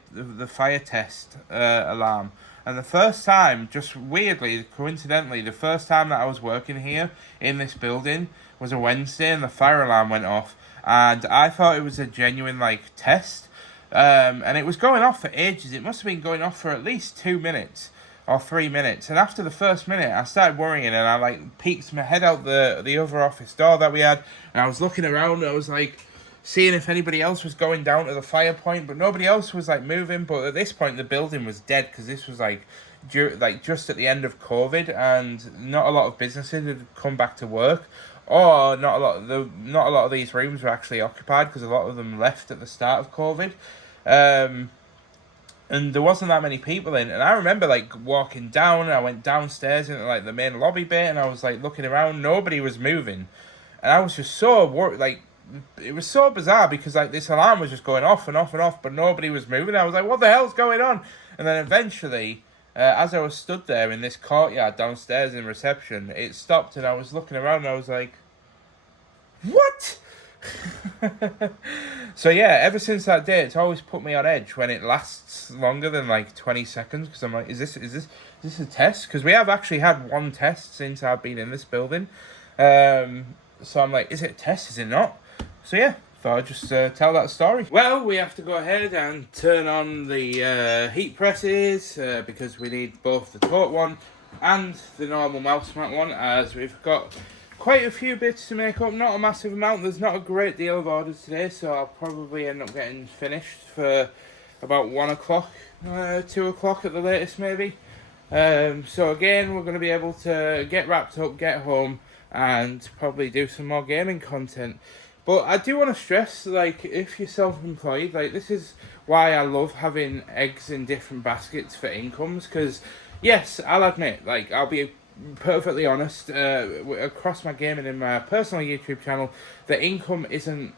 test alarm. And the first time, just weirdly, coincidentally, the first time that I was working here in this building was a Wednesday, and the fire alarm went off. And I thought it was a genuine test. And it was going off for ages. It must have been going off for at least 2 minutes or 3 minutes. And after the first minute, I started worrying, and I peeked my head out the other office door that we had, and I was looking around, and I was seeing if anybody else was going down to the fire point, but nobody else was moving. But at this point, the building was dead because this was just at the end of COVID, and not a lot of businesses had come back to work, or not a lot of these rooms were actually occupied because a lot of them left at the start of COVID. And there wasn't that many people in. And I remember walking down, and I went downstairs into the main lobby bit, and I was looking around, nobody was moving. And I was just so worried, it was so bizarre because this alarm was just going off and off and off, but nobody was moving. I was like, what the hell's going on? And then eventually, as I was stood there in this courtyard downstairs in reception, it stopped, and I was looking around, and I was like, what? So yeah, ever since that day, it's always put me on edge when it lasts longer than 20 seconds, because I'm like, is this a test? Because we have actually had one test since I've been in this building. So I'm like, is it a test? Is it not? So yeah, thought I'd just tell that story. Well, we have to go ahead and turn on the heat presses because we need both the taut one and the normal mouse mat one, as we've got quite a few bits to make up, not a massive amount. There's not a great deal of orders today, so I'll probably end up getting finished for about 1 o'clock, 2 o'clock at the latest maybe. So again, we're going to be able to get wrapped up, get home, and probably do some more gaming content. But I do want to stress, if you're self-employed, this is why I love having eggs in different baskets for incomes, because yes, I'll admit, I'll be perfectly honest, across my gaming and my personal YouTube channel, the income isn't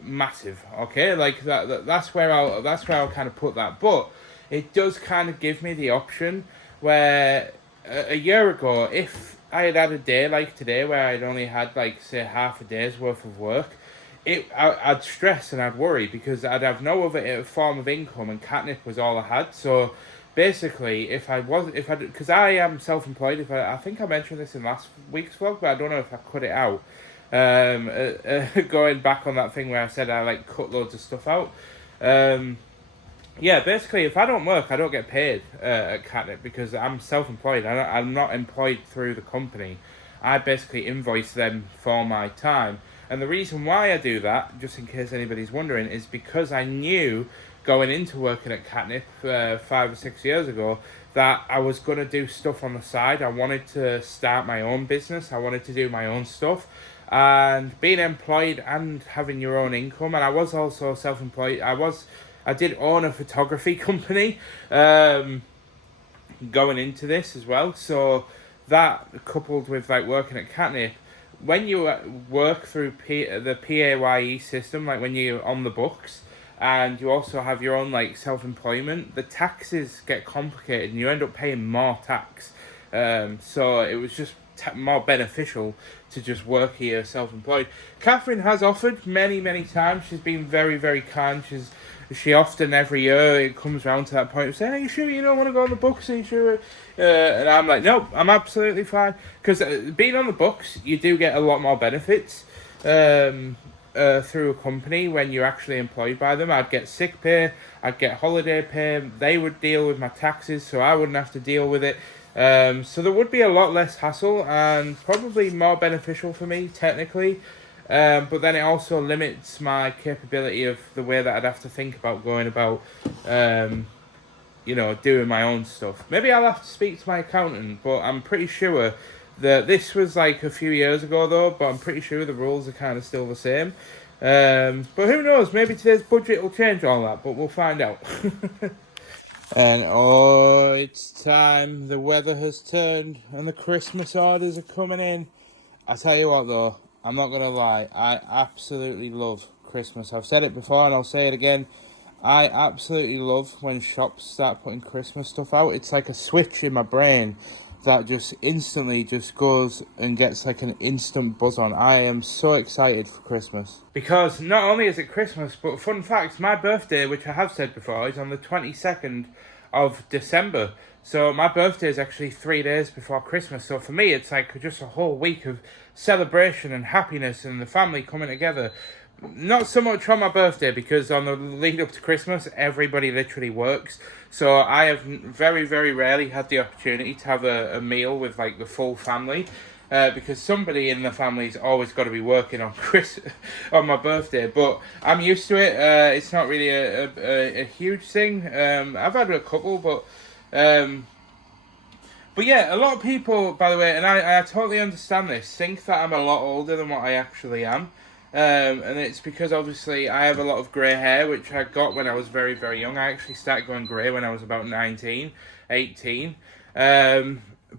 massive, okay? That's where I'll kind of put that, but it does kind of give me the option where a year ago, if I had a day like today where I'd only had say half a day's worth of work, I'd stress and I'd worry because I'd have no other form of income, and Katnipp was all I had. So basically, because I am self-employed, I think I mentioned this in last week's vlog, but I don't know if I cut it out. Going back on that thing where I said I cut loads of stuff out. Yeah, basically, if I don't work, I don't get paid at Katnipp because I'm self-employed. I'm not employed through the company. I basically invoice them for my time. And the reason why I do that, just in case anybody's wondering, is because I knew going into working at Katnipp 5 or 6 years ago that I was going to do stuff on the side. I wanted to start my own business. I wanted to do my own stuff. And being employed and having your own income, and I was also self-employed. I did own a photography company going into this as well. So that coupled with working at Katnipp, when you work through the PAYE system, when you're on the books, and you also have your own self-employment, the taxes get complicated and you end up paying more tax. So it was just more beneficial to just work here self-employed. Catherine has offered many times. She's been very, very kind. She often every year it comes around to that point of saying, are you sure you don't want to go on the books? Are you sure? And I'm like, no, I'm absolutely fine. Because being on the books, you do get a lot more benefits through a company when you're actually employed by them. I'd get sick pay, I'd get holiday pay. They would deal with my taxes, so I wouldn't have to deal with it. So there would be a lot less hassle and probably more beneficial for me, technically. But then it also limits my capability of the way that I'd have to think about going about, doing my own stuff. Maybe I'll have to speak to my accountant, but I'm pretty sure that this was a few years ago though, but I'm pretty sure the rules are kind of still the same. But who knows, maybe today's budget will change all that, but we'll find out. And oh, it's time. The weather has turned and the Christmas orders are coming in. I tell you what though, I'm not going to lie, I absolutely love Christmas. I've said it before and I'll say it again. I absolutely love when shops start putting Christmas stuff out. It's like a switch in my brain that just instantly just goes and gets like an instant buzz on. I am so excited for Christmas. Because not only is it Christmas, but fun fact, my birthday, which I have said before, is on the 22nd of December. So my birthday is actually 3 days before Christmas. So for me, it's like just a whole week of celebration and happiness and the family coming together. Not so much on my birthday, because on the lead up to Christmas, everybody literally works. So I have very, very rarely had the opportunity to have a meal with like the full family. Because somebody in the family's always got to be working on on my birthday. But I'm used to it. It's not really a huge thing. I've had a couple, but yeah, a lot of people, by the way, and I totally understand this, think that I'm a lot older than what I actually am. And it's because obviously I have a lot of grey hair, which I got when I was very, very young. I actually started going grey when I was about 19, 18.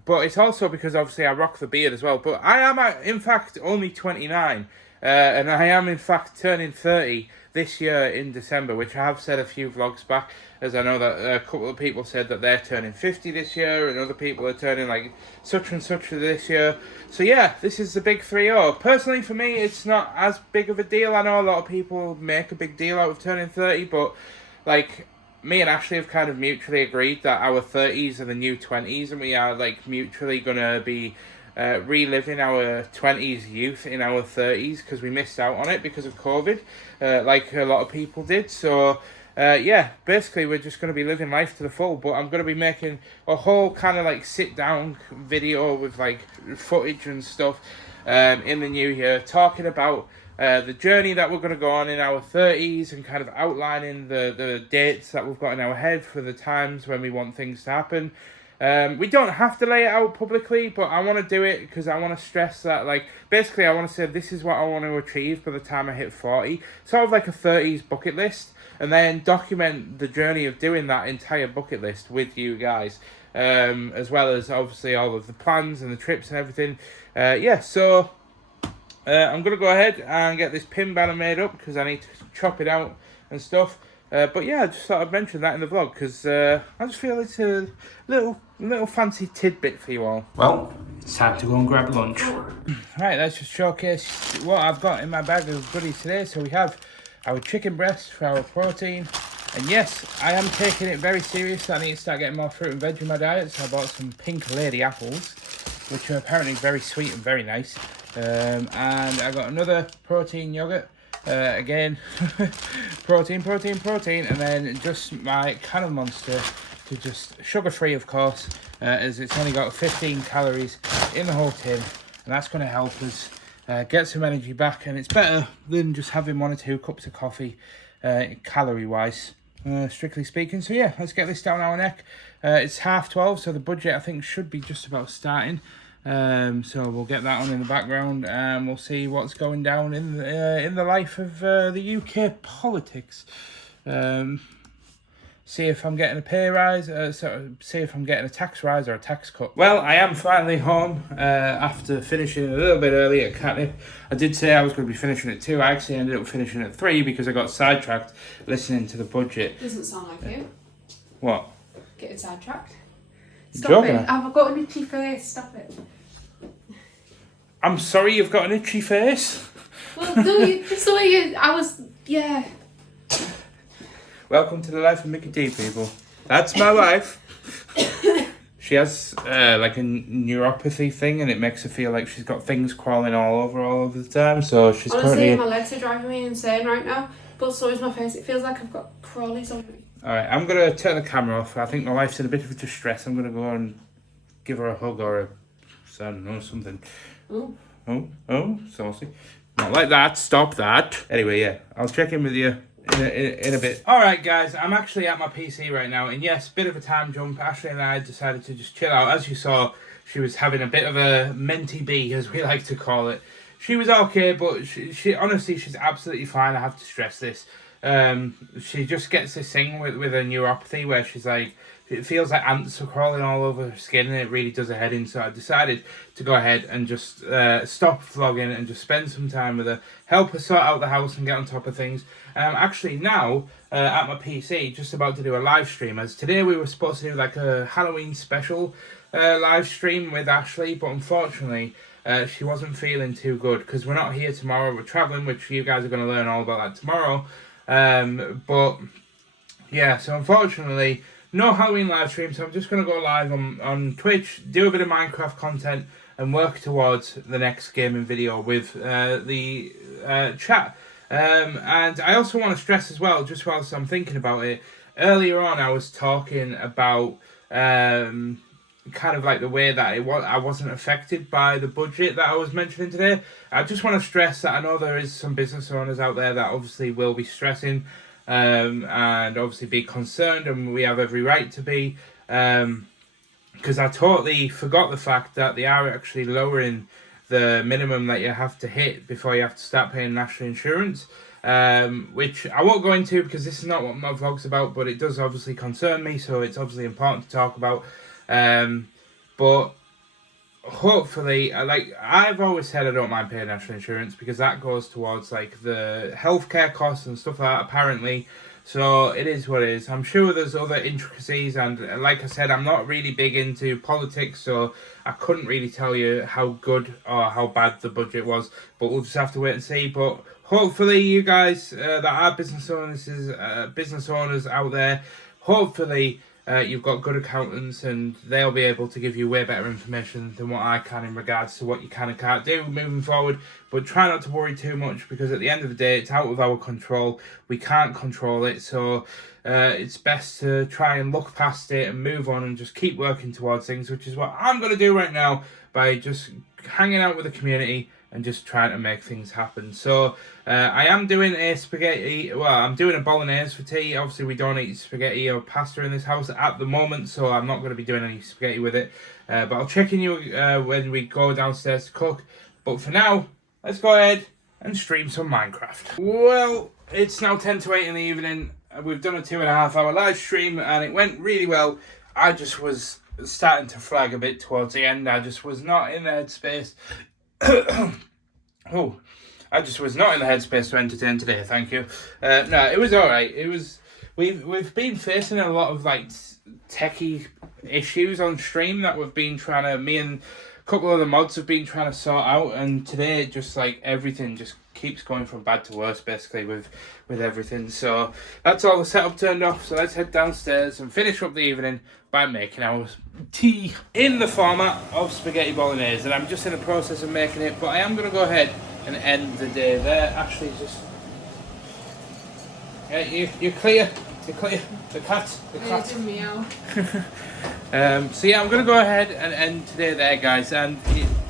But it's also because obviously I rock the beard as well. But I am, in fact, only 29. And I am, in fact, turning 30 this year in December, which I have said a few vlogs back, as I know that a couple of people said that they're turning 50 this year, and other people are turning like such and such this year. So yeah, this is the big 3-0. Personally, for me, it's not as big of a deal. I know a lot of people make a big deal out of turning 30, but like, me and Ashleigh have kind of mutually agreed that our 30s are the new 20s, and we are like mutually going to be reliving our 20s youth in our 30s, because we missed out on it because of COVID, like a lot of people did. So yeah, basically we're just going to be living life to the full, but I'm going to be making a whole kind of like sit down video with like footage and stuff in the new year, talking about the journey that we're going to go on in our 30s, and kind of outlining the dates that we've got in our head for the times when we want things to happen. We don't have to lay it out publicly, but I want to do it because I want to stress that, like, basically I want to say this is what I want to achieve by the time I hit 40. Sort of like a 30s bucket list, and then document the journey of doing that entire bucket list with you guys, as well as obviously all of the plans and the trips and everything. Yeah, so I'm going to go ahead and get this pin banner made up because I need to chop it out and stuff. But yeah, I just thought I'd mention that in the vlog because I just feel it's a little fancy tidbit for you all. Well, it's time to go and grab lunch. Right, let's just showcase what I've got in my bag of goodies today. So we have our chicken breast for our protein. And yes, I am taking it very serious. I need to start getting more fruit and veg in my diet. So I bought some pink lady apples, which are apparently very sweet and very nice. And I got another protein yogurt. Again, protein, and then just my Cannon Monster, to just sugar-free, of course, as it's only got 15 calories in the whole tin, and that's going to help us get some energy back, and it's better than just having 1 or 2 cups of coffee, calorie-wise, strictly speaking. So yeah, let's get this down our neck. It's 12:30, so the budget, I think, should be just about starting. So we'll get that on in the background, and we'll see what's going down in the life of the UK politics. See if I'm getting a pay rise, see if I'm getting a tax rise or a tax cut. Well, I am finally home after finishing a little bit early at Katnipp. I did say I was going to be finishing at 2. I actually ended up finishing at 3 because I got sidetracked listening to the budget. Doesn't sound like you. What? Getting sidetracked. Stop joking. It. I've got an itchy face. Stop it. I'm sorry you've got an itchy face. Well, no, just the way you... I was... Yeah. Welcome to the life of Mickey D, people. That's my wife. She has like a neuropathy thing, and it makes her feel like she's got things crawling all over the time. So she's honestly, currently... my legs are driving me insane right now, but so is my face. It feels like I've got crawlies on me. Alright, I'm going to turn the camera off. I think my wife's in a bit of distress. I'm going to go and give her a hug or I don't know, something. Oh, saucy. Not like that. Stop that. Anyway, yeah, I'll check in with you in a bit. Alright, guys, I'm actually at my PC right now. And yes, bit of a time jump. Ashleigh and I decided to just chill out. As you saw, she was having a bit of a mentee bee, as we like to call it. She was okay, but she honestly, she's absolutely fine. I have to stress this. She just gets this thing with a neuropathy where she's like, it feels like ants are crawling all over her skin, and it really does her head in. So I decided to go ahead and just stop vlogging and just spend some time with her, help her sort out the house and get on top of things. And I'm actually now at my PC just about to do a live stream, as today we were supposed to do like a Halloween special live stream with Ashleigh, but unfortunately she wasn't feeling too good because we're not here tomorrow. We're travelling, which you guys are going to learn all about that tomorrow. But yeah, so unfortunately, no Halloween live stream, so I'm just going to go live on Twitch, do a bit of Minecraft content, and work towards the next gaming video with the chat. And I also want to stress as well, just whilst I'm thinking about it, earlier on I was talking about kind of like the way that I wasn't affected by the budget that I was mentioning today. I just want to stress that I know there is some business owners out there that obviously will be stressing and obviously be concerned, and we have every right to be, because I totally forgot the fact that they are actually lowering the minimum that you have to hit before you have to start paying national insurance, which I won't go into because this is not what my vlog's about, but it does obviously concern me, so it's obviously important to talk about. But hopefully, like I've always said, I don't mind paying national insurance because that goes towards like the healthcare costs and stuff like that, apparently. So it is what it is. I'm sure there's other intricacies, and like I said, I'm not really big into politics, so I couldn't really tell you how good or how bad the budget was, but we'll just have to wait and see. But hopefully you guys that are business owners out there, hopefully you've got good accountants and they'll be able to give you way better information than what I can in regards to what you can and can't do moving forward. But try not to worry too much, because at the end of the day, it's out of our control. We can't control it, so it's best to try and look past it and move on and just keep working towards things, which is what I'm going to do right now by just hanging out with the community and just trying to make things happen. So I am doing a spaghetti, well, I'm doing a bolognese for tea. Obviously we don't eat spaghetti or pasta in this house at the moment, so I'm not going to be doing any spaghetti with it. But I'll check in you when we go downstairs to cook. But for now, let's go ahead and stream some Minecraft. Well, it's now 10 to 8 in the evening. We've done a 2.5 hour live stream and it went really well. I just was starting to flag a bit towards the end. I just was not in the headspace. Oh, I just was not in the headspace to entertain today. Thank you. No, it was all right. It was. We've been facing a lot of like techie issues on stream that we've been trying to. Me and a couple of the mods have been trying to sort out, and today just like everything just keeps going from bad to worse basically with everything. So that's all the setup turned off. So let's head downstairs and finish up the evening by making our tea in the format of spaghetti bolognese, and I'm just in the process of making it, but I am going to go ahead and end the day there. Ashley, just you're clear, the cat. Meow. So yeah, I'm going to go ahead and end today there, guys, and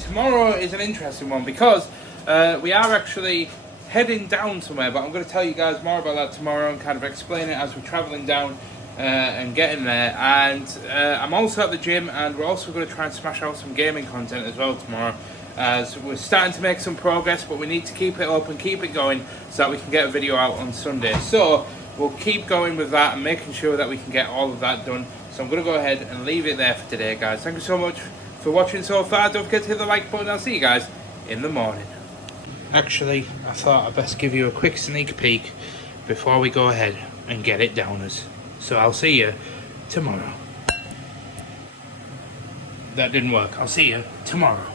tomorrow is an interesting one because we are actually heading down somewhere, but I'm going to tell you guys more about that tomorrow and kind of explain it as we're travelling down and getting there. And I'm also at the gym, and we're also going to try and smash out some gaming content as well tomorrow, as we're starting to make some progress, but we need to keep it up and keep it going so that we can get a video out on Sunday. So we'll keep going with that and making sure that we can get all of that done. So I'm going to go ahead and leave it there for today, guys. Thank you so much for watching so far. Don't forget to hit the like button. I'll see you guys in the morning. Actually, I thought I'd best give you a quick sneak peek before we go ahead and get it downers. So I'll see you tomorrow. That didn't work. I'll see you tomorrow.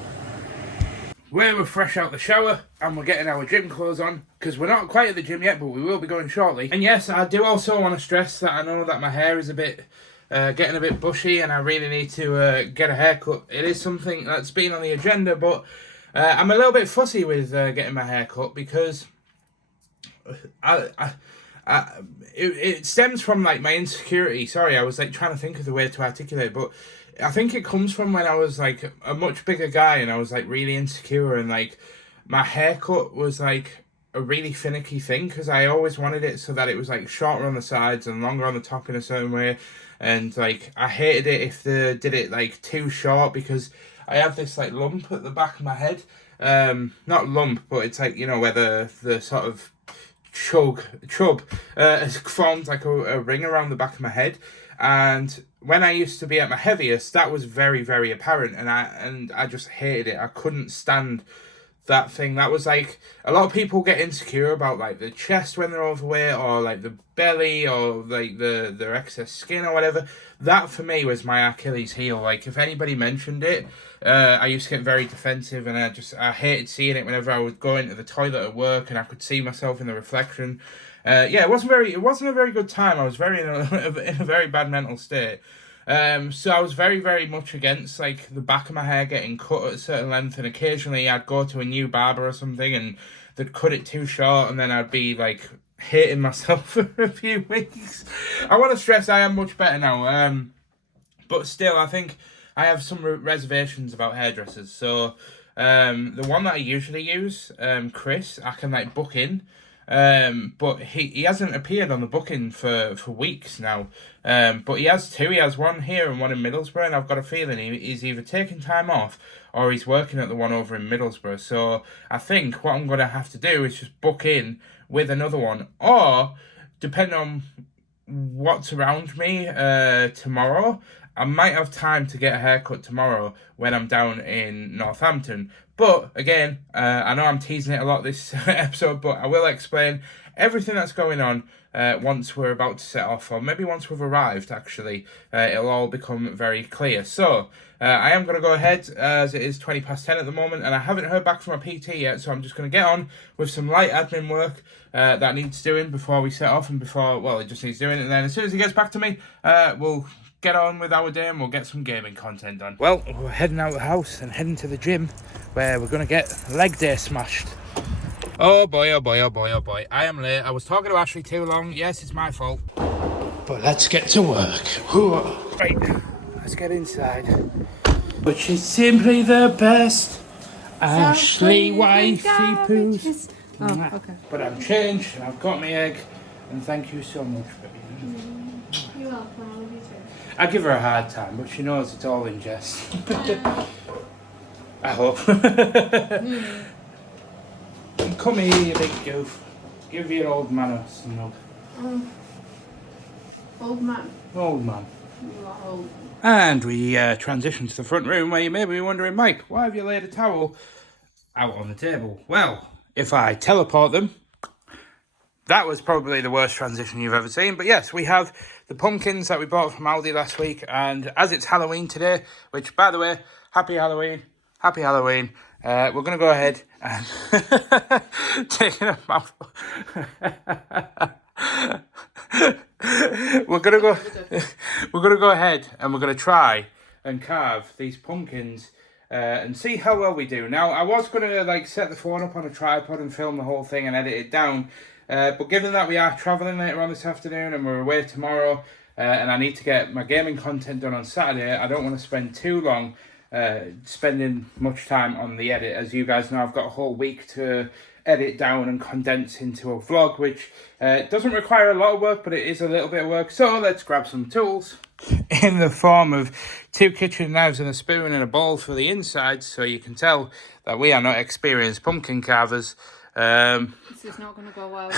We're fresh out the shower and we're getting our gym clothes on because we're not quite at the gym yet, but we will be going shortly. And yes, I do also want to stress that I know that my hair is a bit getting a bit bushy and I really need to get a haircut. It is something that's been on the agenda, but I'm a little bit fussy with getting my hair cut because it stems from like my insecurity. Sorry, I was like trying to think of the way to articulate, but I think it comes from when I was like a much bigger guy and I was like really insecure, and like my haircut was like a really finicky thing because I always wanted it so that it was like shorter on the sides and longer on the top in a certain way, and like I hated it if they did it like too short because I have this like lump at the back of my head. Not lump, but it's like, you know, where the sort of chub has formed like a ring around the back of my head. And when I used to be at my heaviest, that was very, very apparent, and I just hated it. I couldn't stand that thing. That was like, a lot of people get insecure about like the chest when they're overweight, or like the belly, or like their excess skin or whatever. That for me was my Achilles heel. Like if anybody mentioned it, I used to get very defensive, and I hated seeing it whenever I would go into the toilet at work and I could see myself in the reflection. It wasn't a very good time. I was in a very bad mental state. So I was very, very much against like the back of my hair getting cut at a certain length, and occasionally I'd go to a new barber or something and they'd cut it too short, and then I'd be like hating myself for a few weeks. I want to stress I am much better now, but still I think I have some reservations about hairdressers. So the one that I usually use, Chris, I can like book in. But he hasn't appeared on the booking for weeks now. But he has two. He has one here and one in Middlesbrough, and I've got a feeling he's either taking time off or he's working at the one over in Middlesbrough. So I think what I'm going to have to do is just book in with another one, or depending on what's around me tomorrow, I might have time to get a haircut tomorrow when I'm down in Northampton. But again, I know I'm teasing it a lot this episode, but I will explain everything that's going on once we're about to set off, or maybe once we've arrived, actually. It'll all become very clear. So, I am going to go ahead, as it is 20 past 10 at the moment, and I haven't heard back from my PT yet, so I'm just going to get on with some light admin work that needs doing before we set off, and it just needs doing, and then as soon as he gets back to me, we'll get on with our day and we'll get some gaming content done. Well, we're heading out of the house and heading to the gym where we're going to get leg day smashed. Oh boy, oh boy, oh boy, oh boy. I am late. I was talking to Ashleigh too long. Yes, it's my fault. But let's get to work. Right, let's get inside. Which is simply the best. Ashleigh wifey poos. Oh, okay. But I'm changed and I've got my egg. And thank you so much, baby. You're welcome. I love you too. I give her a hard time, but she knows it's all in jest. I hope. Come here, you big goof. Give your old man a snug. Old man. Old man. You are old. And we transition to the front room where you may be wondering, Mike, why have you laid a towel out on the table? Well, if I teleport them, that was probably the worst transition you've ever seen. But yes, we have the pumpkins that we bought from Aldi last week. And as it's Halloween today, which, by the way, happy Halloween. Happy Halloween. We're going to go ahead and take a mouthful. We're going to go ahead and we're going to try and carve these pumpkins and see how well we do. Now, I was going to set the phone up on a tripod and film the whole thing and edit it down. But given that we are travelling later on this afternoon and we're away tomorrow, and I need to get my gaming content done on Saturday, I don't want to spend too long spending much time on the edit. As you guys know, I've got a whole week to edit down and condense into a vlog, which doesn't require a lot of work, but it is a little bit of work. So let's grab some tools in the form of 2 kitchen knives and a spoon and a bowl for the insides, so you can tell that we are not experienced pumpkin carvers. This is not going to go well.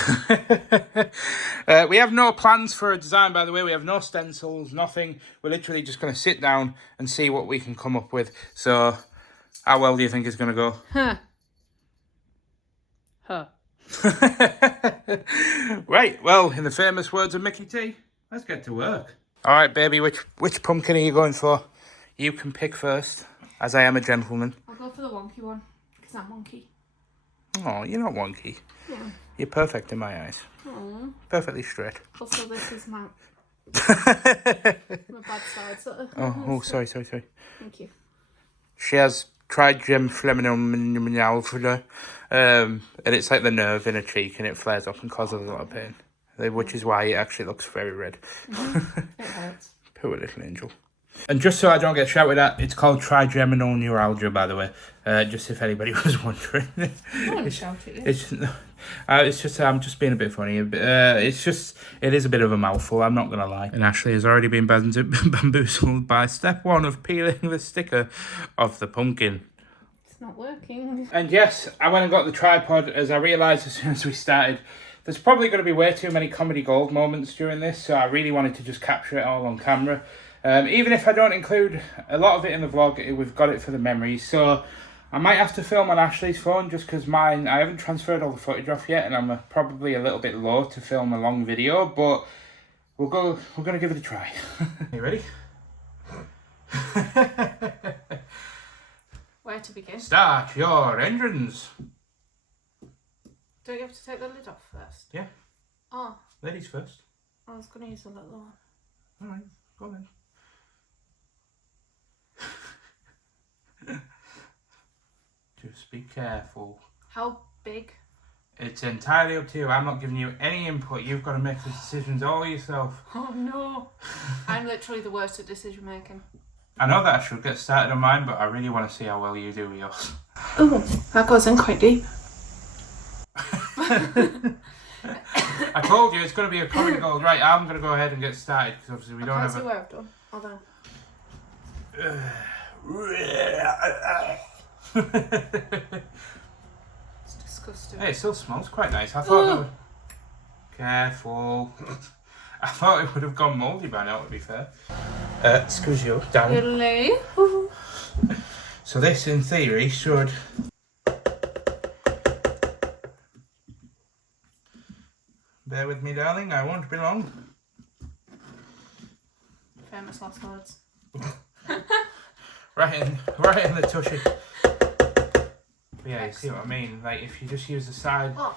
We have no plans for a design, by the way. We have no stencils, nothing. We're literally just going to sit down and see what we can come up with. So, how well do you think it's going to go? Right, well, in the famous words of Mickey T, let's get to work. All right, baby, which pumpkin are you going for? You can pick first, as I am a gentleman. I'll go for the wonky one, because I'm wonky. Oh, you're not wonky. Yeah. You're perfect in my eyes. Aww. Perfectly straight. Also, this is my bad side. So. Sorry. Thank you. She has trigeminal, and it's like the nerve in her cheek, and it flares up and causes a lot of pain, which is why it actually looks very red. Mm-hmm. It hurts. Poor little angel. And just so I don't get shouted at, it's called trigeminal neuralgia, by the way. Just if anybody was wondering. I won't shout at you. It's just I'm just being a bit funny. It is a bit of a mouthful, I'm not going to lie. And Ashleigh has already been bamboozled by step 1 of peeling the sticker off the pumpkin. It's not working. And yes, I went and got the tripod, as I realised as soon as we started, there's probably going to be way too many comedy gold moments during this, so I really wanted to just capture it all on camera. Even if I don't include a lot of it in the vlog, we've got it for the memories. So I might have to film on Ashleigh's phone just because mine, I haven't transferred all the footage off yet, and I'm probably a little bit low to film a long video, but we're going to give it a try. Are you ready? Where to begin? Start your engines. Don't you have to take the lid off first? Yeah. Oh. Ladies first. I was going to use the little one. Alright, go on then. Just be careful. How big? It's entirely up to you. I'm not giving you any input. You've got to make the decisions all yourself. Oh no. I'm literally the worst at decision making. I know that I should get started on mine, but I really want to see how well you do with yours. Oh, that goes in quite deep. I told you it's going to be a common goal. Right, I'm going to go ahead and get started because obviously we don't have I can't see where I've done. Hold on. It's disgusting. Hey, it still smells quite nice. I thought that would... Careful. I thought it would have gone mouldy by now, to be fair. Excuse you, down. Really? So this, in theory, should... Bear with me, darling. I won't be long. Famous last words. Right in the tushy. Yeah, you see what I mean? Like, if you just use the side... Oh.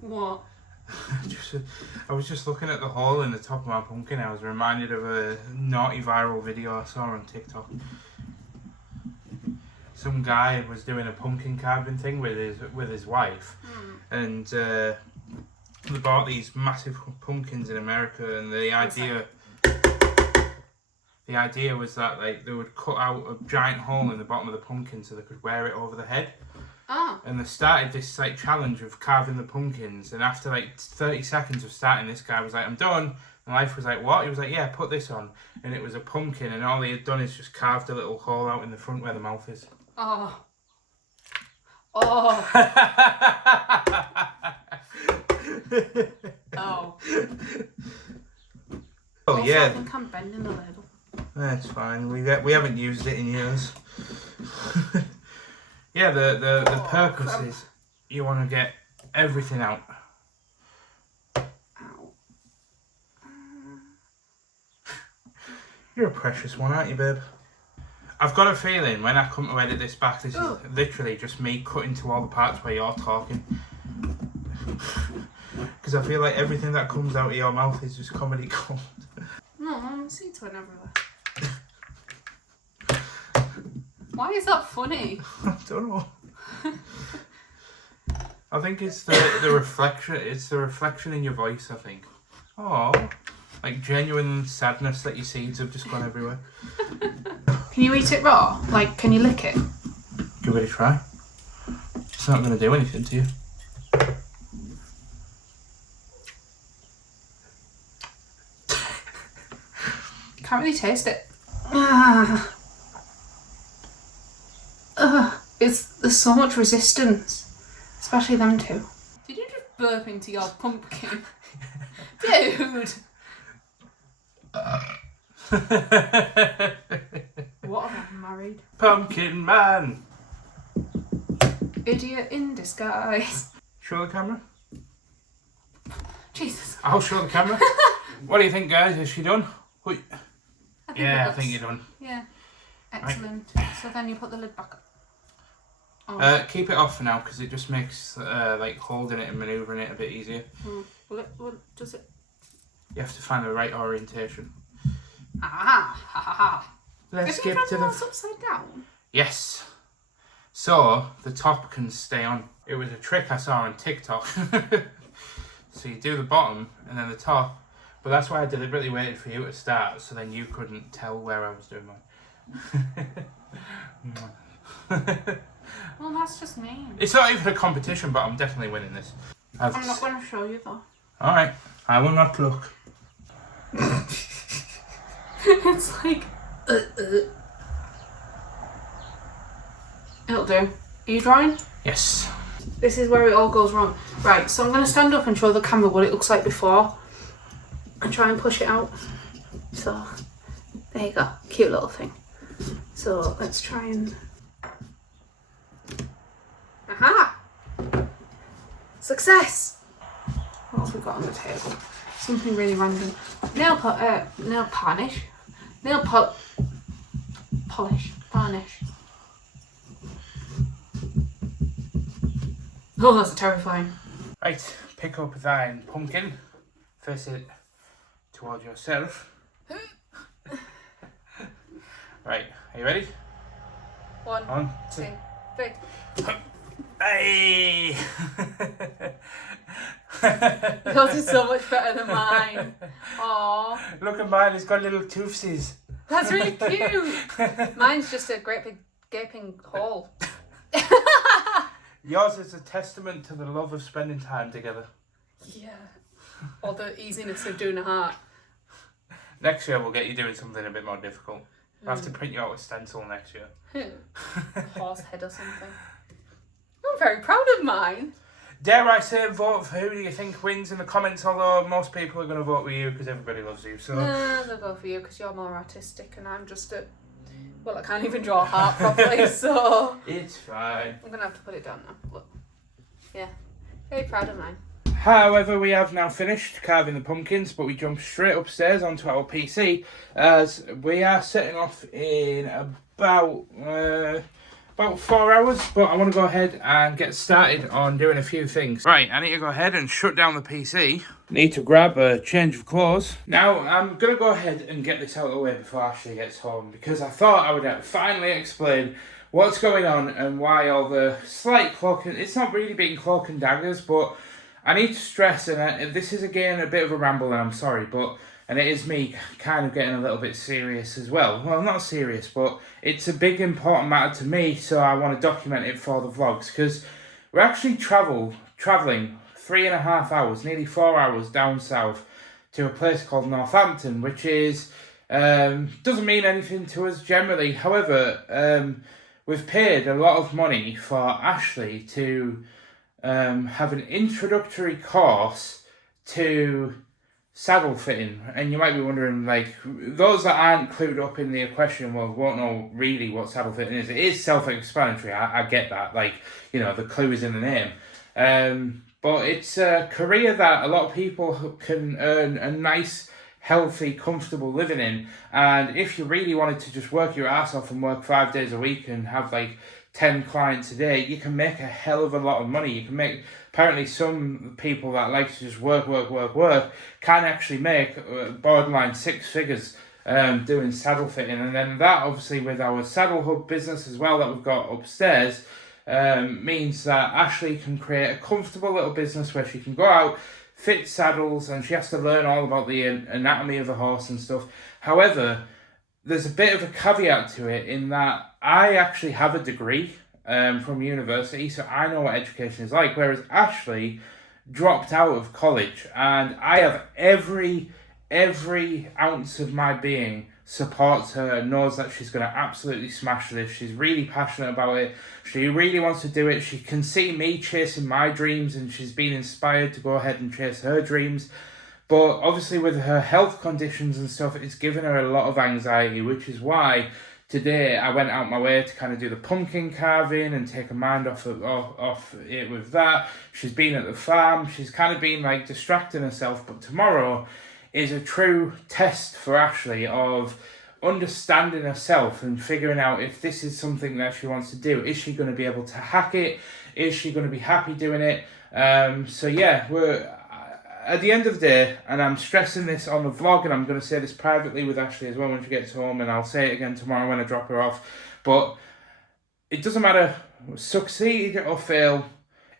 What? I was just looking at the hole in the top of my pumpkin. I was reminded of a naughty viral video I saw on TikTok. Some guy was doing a pumpkin carving thing with his wife, and they bought these massive pumpkins in America, and the idea was that like they would cut out a giant hole in the bottom of the pumpkin so they could wear it over the head. Oh. And they started this like challenge of carving the pumpkins, and after like 30 seconds of starting, this guy was like, "I'm done." And wife was like, "What?" He was like, "Yeah, put this on." And it was a pumpkin, and all he had done is just carved a little hole out in the front where the mouth is. Oh. Oh. Oh. Oh Also, yeah. I think I'm bending a little. That's fine. We haven't used it in years. Yeah, the purpose is you want to get everything out. Ow. You're a precious one, aren't you, babe? I've got a feeling when I come to edit this back, this is literally just me cutting to all the parts where you're talking. Because I feel like everything that comes out of your mouth is just comedy gold. No, seeds went everywhere. Why is that funny? I don't know. I think it's the reflection. It's the reflection in your voice, I think. Oh, like genuine sadness that your seeds have just gone everywhere. Can you eat it raw? Like, can you lick it? Give it a try. It's not going to do anything to you. Can't really taste it. There's so much resistance, especially them two. Did you just burp into your pumpkin? Dude! What have I married? Pumpkin man! Idiot in disguise. Show the camera? Jesus. I'll show the camera. What do you think, guys? Is she done? I think you're done. Yeah. Excellent. So then you put the lid back up. Oh. Keep it off for now because it just makes like holding it and manoeuvring it a bit easier. What does it? You have to find the right orientation. Ha ha ha. Let's If get you to turn the... the upside down? Yes. So the top can stay on. It was a trick I saw on TikTok. So you do the bottom and then the top. But that's why I deliberately waited for you to start, so then you couldn't tell where I was doing mine. Well, that's just mean. It's not even a competition, but I'm definitely winning this. I'm not going to show you though. Alright, I will not look. It's like... It'll do. Are you drawing? Yes. This is where it all goes wrong. Right, so I'm going to stand up and show the camera what it looks like before. And try and push it out. So, there you go. Cute little thing. So let's try and... Aha! Success! What have we got on the table? Something really random. Nail varnish. Varnish. Oh, that's terrifying. Right, pick up thine pumpkin. Face it towards yourself. Right, are you ready? 1, 2, 3. Hey! Yours is so much better than mine. Aww. Look at mine, it's got little toothies. That's really cute. Mine's just a great big gaping hole. Yours is a testament to the love of spending time together. Yeah. Or the easiness of doing a heart. Next year we'll get you doing something a bit more difficult. We'll have to print you out a stencil next year. Horse head or something. I'm very proud of mine. Dare I say, vote for who do you think wins in the comments, although most people are going to vote for you because everybody loves you. So Nah, they'll go for you because you're more artistic and I'm just a... Well, I can't even draw a heart properly, so... it's fine. I'm going to have to put it down now. Look. Yeah. Very proud of mine. However, we have now finished carving the pumpkins, but we jump straight upstairs onto our PC as we are setting off in about 4 hours, but I want to go ahead and get started on doing a few things. Right, I need to go ahead and shut down the PC. Need to grab a change of clothes. Now, I'm going to go ahead and get this out of the way before Ashleigh gets home, because I thought I would finally explain what's going on and why all the slight cloak and... It's not really being cloak and daggers, but I need to stress, and this is again a bit of a ramble and I'm sorry, but... And it is me kind of getting a little bit serious as well. Well, not serious, but it's a big important matter to me, so I want to document it for the vlogs. Because we're actually travelling 3.5 hours, nearly 4 hours down south to a place called Northampton, which is doesn't mean anything to us generally. However, we've paid a lot of money for Ashleigh to have an introductory course to saddle fitting, and you might be wondering, like, those that aren't clued up in the question won't know really what saddle fitting is. It is self-explanatory, I get that, like, you know, the clue is in the name, but it's a career that a lot of people can earn a nice, healthy, comfortable living in, and if you really wanted to just work your ass off and work 5 days a week and have like 10 clients a day, you can make a hell of a lot of money. You can make, apparently some people that like to just work, can actually make borderline 6 figures doing saddle fitting. And then that, obviously with our Saddle Hub business as well that we've got upstairs, means that Ashleigh can create a comfortable little business where she can go out, fit saddles, and she has to learn all about the anatomy of a horse and stuff. However, there's a bit of a caveat to it in that I actually have a degree from university, so I know what education is like, whereas Ashleigh dropped out of college, and I have every ounce of my being supports her and knows that she's going to absolutely smash this. She's really passionate about it. She really wants to do it. She can see me chasing my dreams, and she's been inspired to go ahead and chase her dreams. But obviously with her health conditions and stuff, it's given her a lot of anxiety, which is why today I went out my way to kind of do the pumpkin carving and take her mind off it with that. She's been at the farm. She's kind of been like distracting herself. But tomorrow is a true test for Ashleigh of understanding herself and figuring out if this is something that she wants to do. Is she going to be able to hack it? Is she going to be happy doing it? So yeah, we're... At the end of the day, and I'm stressing this on the vlog, and I'm going to say this privately with Ashleigh as well when she gets home, and I'll say it again tomorrow when I drop her off, but it doesn't matter, succeed or fail,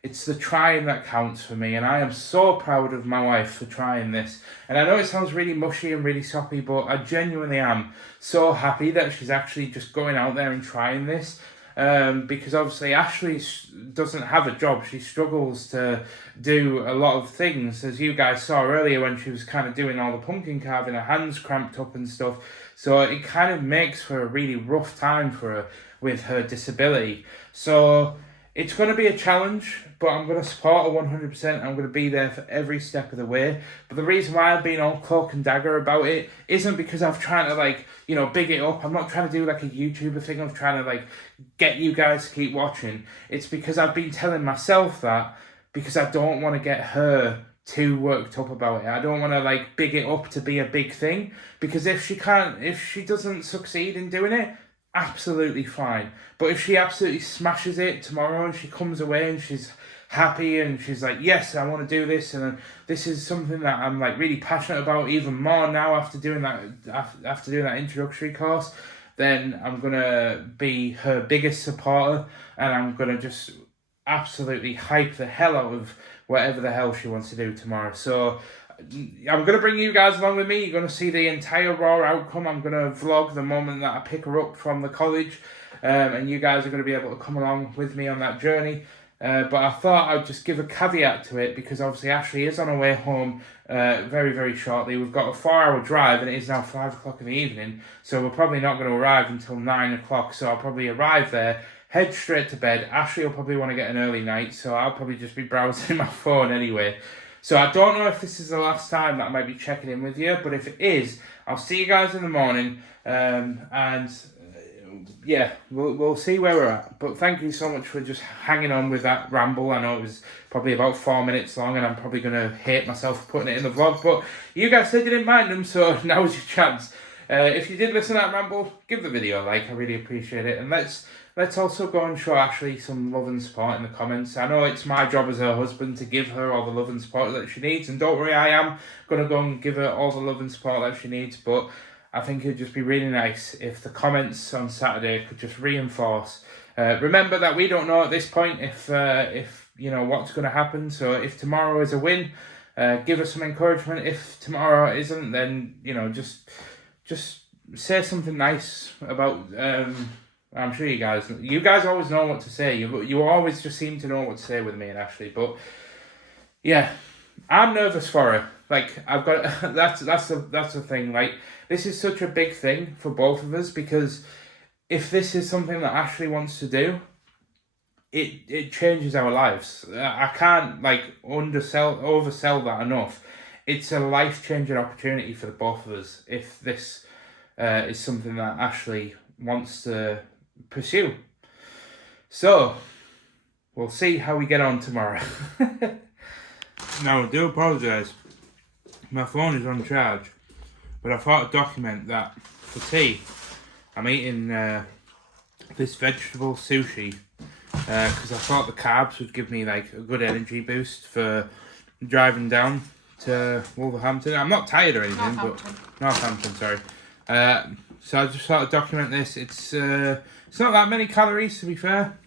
it's the trying that counts for me, and I am so proud of my wife for trying this. And I know it sounds really mushy and really soppy, but I genuinely am so happy that she's actually just going out there and trying this. Because obviously Ashleigh doesn't have a job. She struggles to do a lot of things, as you guys saw earlier when she was kind of doing all the pumpkin carving, her hands cramped up and stuff, so it kind of makes for a really rough time for her with her disability. So It's going to be a challenge, but I'm going to support her 100%. I'm going to be there for every step of the way. But the reason why I've been all cloak and dagger about it isn't because I'm trying to, like, you know, big it up. I'm not trying to do, like, a YouTuber thing. I'm trying to, like, get you guys to keep watching. It's because I've been telling myself that because I don't want to get her too worked up about it. I don't want to, like, big it up to be a big thing. Because if she doesn't succeed in doing it, absolutely fine. But if she absolutely smashes it tomorrow and she comes away and she's happy and she's like, yes, I want to do this, and this is something that I'm, like, really passionate about even more now after doing that introductory course, then I'm gonna be her biggest supporter, and I'm gonna just absolutely hype the hell out of whatever the hell she wants to do tomorrow. So I'm going to bring you guys along with me. You're going to see the entire raw outcome. I'm going to vlog the moment that I pick her up from the college. And you guys are going to be able to come along with me on that journey. But I thought I'd just give a caveat to it because obviously Ashleigh is on her way home very, very shortly. We've got a 4-hour drive and it is now 5 o'clock in the evening. So we're probably not going to arrive until 9 o'clock. So I'll probably arrive there, head straight to bed. Ashleigh will probably want to get an early night. So I'll probably just be browsing my phone anyway. So I don't know if this is the last time that I might be checking in with you, but if it is, I'll see you guys in the morning, yeah, we'll see where we're at. But thank you so much for just hanging on with that ramble. I know it was probably about 4 minutes long, and I'm probably going to hate myself for putting it in the vlog, but you guys said you didn't mind them, so now's your chance. If you did listen to that ramble, give the video a like, I really appreciate it, and let's also go and show Ashleigh some love and support in the comments. I know it's my job as her husband to give her all the love and support that she needs. And don't worry, I am going to go and give her all the love and support that she needs. But I think it'd just be really nice if the comments on Saturday could just reinforce. Remember that we don't know at this point if you know what's going to happen. So if tomorrow is a win, give us some encouragement. If tomorrow isn't, then, you know, just say something nice about... I'm sure you guys always know what to say. You always just seem to know what to say with me and Ashleigh. But yeah, I'm nervous for her. Like, I've got that's the thing. Like, this is such a big thing for both of us because if this is something that Ashleigh wants to do, it changes our lives. I can't, like, oversell that enough. It's a life-changing opportunity for the both of us if this is something that Ashleigh wants to pursue. So we'll see how we get on tomorrow. Now I do apologise, my phone is on charge, but I thought I'd document that for tea I'm eating this vegetable sushi because I thought the carbs would give me, like, a good energy boost for driving down to Wolverhampton. I'm not tired or anything, but Northampton, sorry. So I just thought I'd document this. It's not that many calories, to be fair.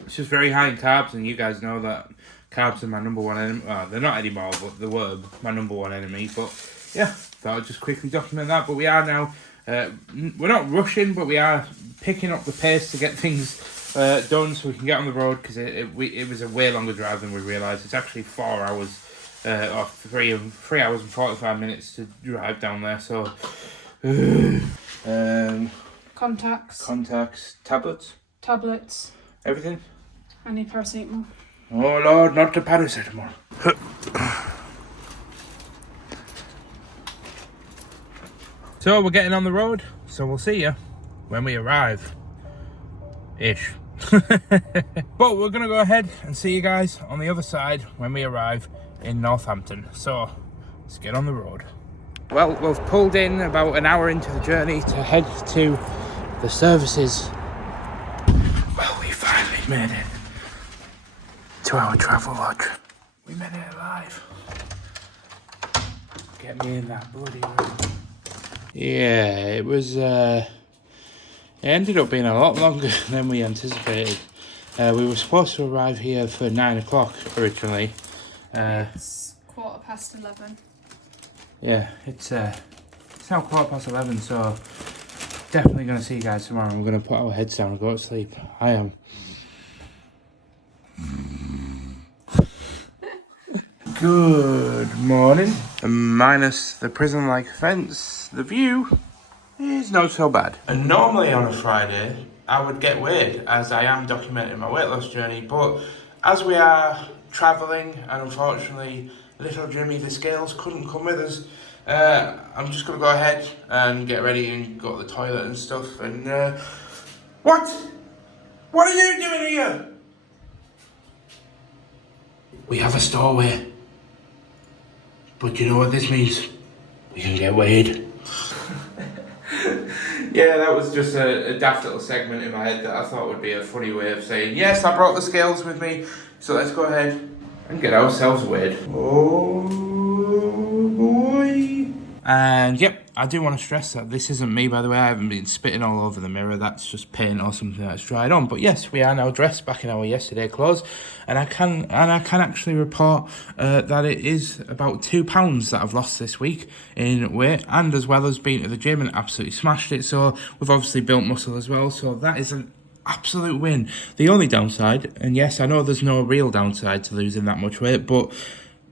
It's just very high in carbs, and you guys know that carbs are my number one enemy. Well, they're not anymore, but they were my number one enemy. But yeah, thought I'd just quickly document that. But we are now, we're not rushing, but we are picking up the pace to get things done so we can get on the road, because it was a way longer drive than we realised. It's actually 4 hours, or 3 hours and 45 minutes to drive down there, so... Contacts, tablets, everything. I need paracetamol. Oh Lord, not the paracetamol. So we're getting on the road, so we'll see you when we arrive. Ish. But we're gonna go ahead and see you guys on the other side when we arrive in Northampton. So let's get on the road. Well, we've pulled in about an hour into the journey to head to the services. Well, we finally made it to our travel lodge. We made it alive. Get me in that bloody room. Yeah, it was, it ended up being a lot longer than we anticipated. We were supposed to arrive here for 9 o'clock originally. It's 11:15. Yeah, it's now 11:15, so definitely going to see you guys tomorrow. We're going to put our heads down and go to sleep. I am. Good morning. Minus the prison-like fence, the view It's not so bad. And normally on a Friday, I would get weighed as I am documenting my weight loss journey, but as we are travelling and unfortunately little Jimmy the scales couldn't come with us, I'm just going to go ahead and get ready and go to the toilet and stuff. And what? What are you doing here? We have a stowaway. But you know what this means? We can get weighed. Yeah, that was just a daft little segment in my head that I thought would be a funny way of saying, yes, I brought the scales with me, so let's go ahead and get ourselves weighed. Oh boy. And yep, I do want to stress that this isn't me, by the way. I haven't been spitting all over the mirror. That's just paint or something that's dried on. But yes, we are now dressed back in our yesterday clothes, and I can actually report that it is about £2 that I've lost this week in weight, and as well as being to the gym and absolutely smashed it. So we've obviously built muscle as well. So that is an absolute win. The only downside, and yes, I know there's no real downside to losing that much weight, but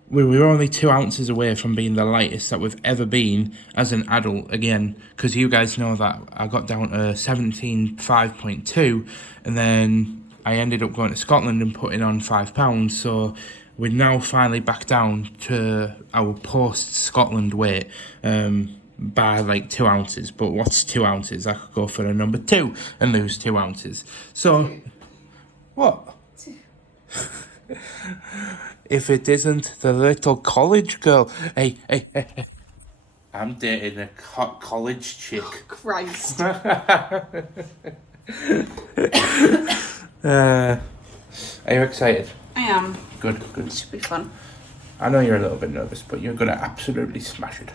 we were only 2 ounces away from being the lightest that we've ever been as an adult again, because you guys know that I got down to 17.5.2, and then I ended up going to Scotland and putting on £5, so we're now finally back down to our post-Scotland weight by like 2 ounces. But what's 2 ounces? I could go for a number 2 and lose 2 ounces. So, what? If it isn't the little college girl. Hey. I'm dating a college chick. Oh, Christ. Are you excited? I am. Good. It should be fun. I know you're a little bit nervous, but you're going to absolutely smash it.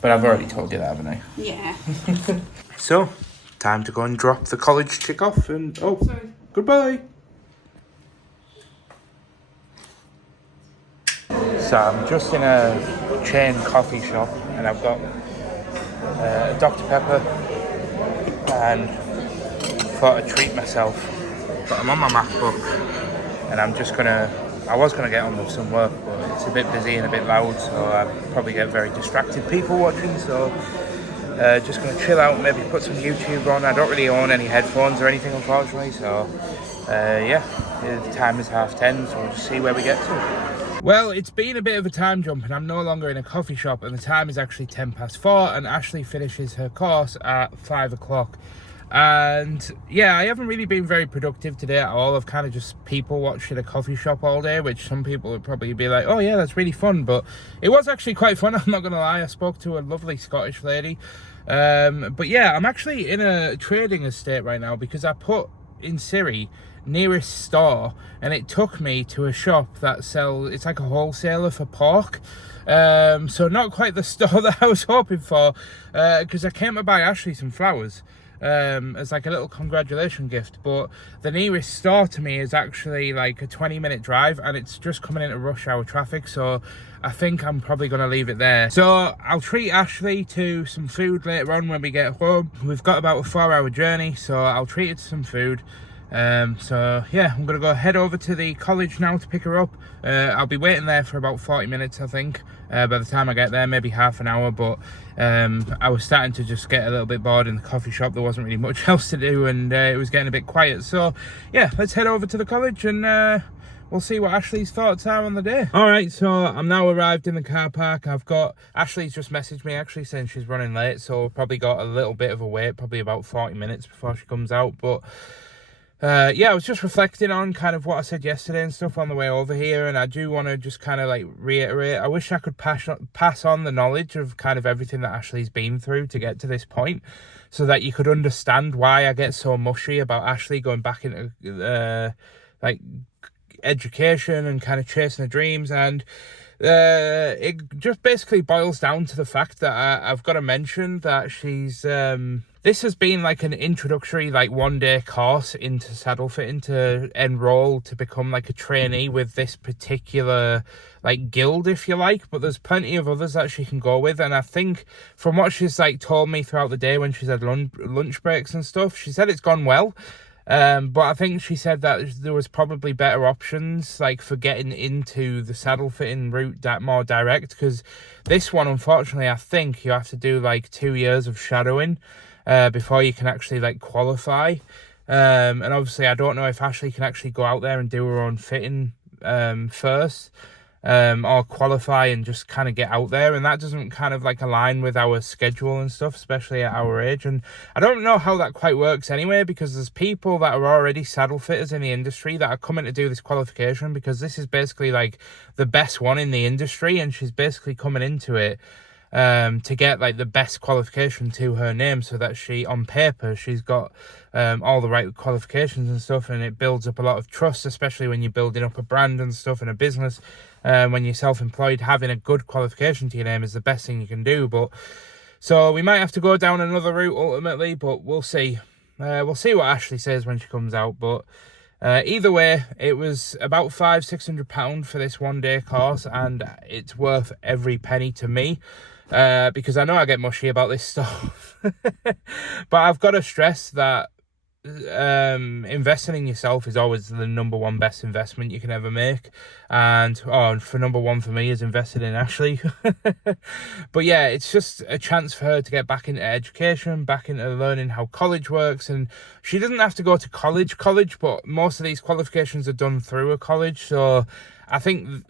But I've already told you that, haven't I? Yeah. So, time to go and drop the college chick off and... Oh, sorry. Goodbye. So I'm just in a chain coffee shop and I've got Dr. Pepper and thought I'd treat myself. But I'm on my MacBook and I was gonna get on with some work, but it's a bit busy and a bit loud, so I probably get very distracted people watching, so just gonna chill out, maybe put some YouTube on. I don't really own any headphones or anything, unfortunately, so yeah, the time is 10:30, so we'll just see where we get to. Well, it's been a bit of a time jump and I'm no longer in a coffee shop, and the time is actually 4:10, and Ashleigh finishes her course at 5 o'clock. And yeah, I haven't really been very productive today at all. I've kind of just people watched at a coffee shop all day, which some people would probably be like, oh yeah, that's really fun, but it was actually quite fun. I'm not gonna lie. I spoke to a lovely Scottish lady, but yeah, I'm actually in a trading estate right now because I put in Siri nearest store and it took me to a shop that sells, it's like a wholesaler for pork, so not quite the store that I was hoping for, because I came to buy Ashleigh some flowers as like a little congratulation gift, but the nearest store to me is actually like a 20-minute drive, and it's just coming into rush hour traffic, so I think I'm probably going to leave it there. So I'll treat Ashleigh to some food later on when we get home. We've got about a 4-hour journey, so I'll treat her to some food. So yeah, I'm gonna go head over to the college now to pick her up. I'll be waiting there for about 40 minutes, I think, by the time I get there, maybe half an hour, but I was starting to just get a little bit bored in the coffee shop. There wasn't really much else to do, and it was getting a bit quiet, so yeah, let's head over to the college and we'll see what Ashleigh's thoughts are on the day. Alright, so I'm now arrived in the car park. Ashleigh's just messaged me actually saying she's running late, so we've probably got a little bit of a wait, probably about 40 minutes before she comes out, but yeah, I was just reflecting on kind of what I said yesterday and stuff on the way over here, and I do want to just kind of like reiterate, I wish I could pass on the knowledge of kind of everything that Ashleigh's been through to get to this point, so that you could understand why I get so mushy about Ashleigh going back into like education and kind of chasing her dreams. And it just basically boils down to the fact that I've got to mention that she's this has been like an introductory, like 1-day course into saddle fitting to enroll to become like a trainee with this particular like guild, if you like, but there's plenty of others that she can go with. And I think from what she's like told me throughout the day when she's had lunch breaks and stuff, she said it's gone well. But I think she said that there was probably better options, like for getting into the saddle fitting route that more direct, because this one, unfortunately, I think you have to do like 2 years of shadowing before you can actually like qualify. And obviously I don't know if Ashleigh can actually go out there and do her own fitting first. Or qualify and just kind of get out there, and that doesn't kind of like align with our schedule and stuff, especially at our age. And I don't know how that quite works anyway, because there's people that are already saddle fitters in the industry that are coming to do this qualification, because this is basically like the best one in the industry, and she's basically coming into it to get like the best qualification to her name, so that she, on paper, she's got all the right qualifications and stuff, and it builds up a lot of trust, especially when you're building up a brand and stuff and a business. When you're self-employed, having a good qualification to your name is the best thing you can do. But so we might have to go down another route ultimately, but we'll see. We'll see what Ashleigh says when she comes out. But either way, it was about £500-600 for this 1 day course, and it's worth every penny to me. Because I know I get mushy about this stuff. But I've got to stress that investing in yourself is always the number one best investment you can ever make. And for number one for me is invested in Ashleigh. But yeah, it's just a chance for her to get back into education, back into learning how college works. And she doesn't have to go to college, but most of these qualifications are done through a college. So I think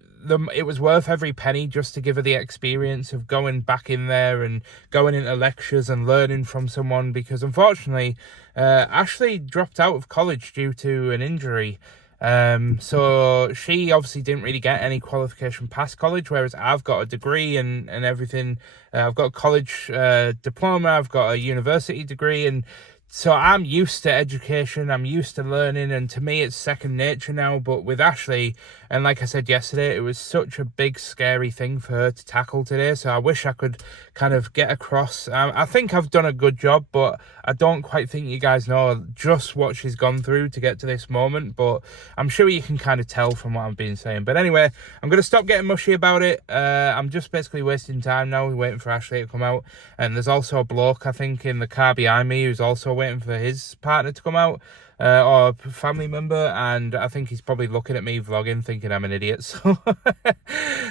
it was worth every penny just to give her the experience of going back in there and going into lectures and learning from someone, because unfortunately Ashleigh dropped out of college due to an injury. So she obviously didn't really get any qualification past college, whereas I've got a degree and everything. I've got a college diploma, I've got a university degree, and so I'm used to education, I'm used to learning, and to me it's second nature now. But with Ashleigh, and like I said yesterday, it was such a big, scary thing for her to tackle today. So I wish I could kind of get across. I think I've done a good job, but I don't quite think you guys know just what she's gone through to get to this moment. But I'm sure you can kind of tell from what I've been saying. But anyway, I'm going to stop getting mushy about it. I'm just basically wasting time now, waiting for Ashleigh to come out. And there's also a bloke, I think, in the car behind me who's also waiting for his partner to come out, or a family member, and I think he's probably looking at me vlogging thinking I'm an idiot. So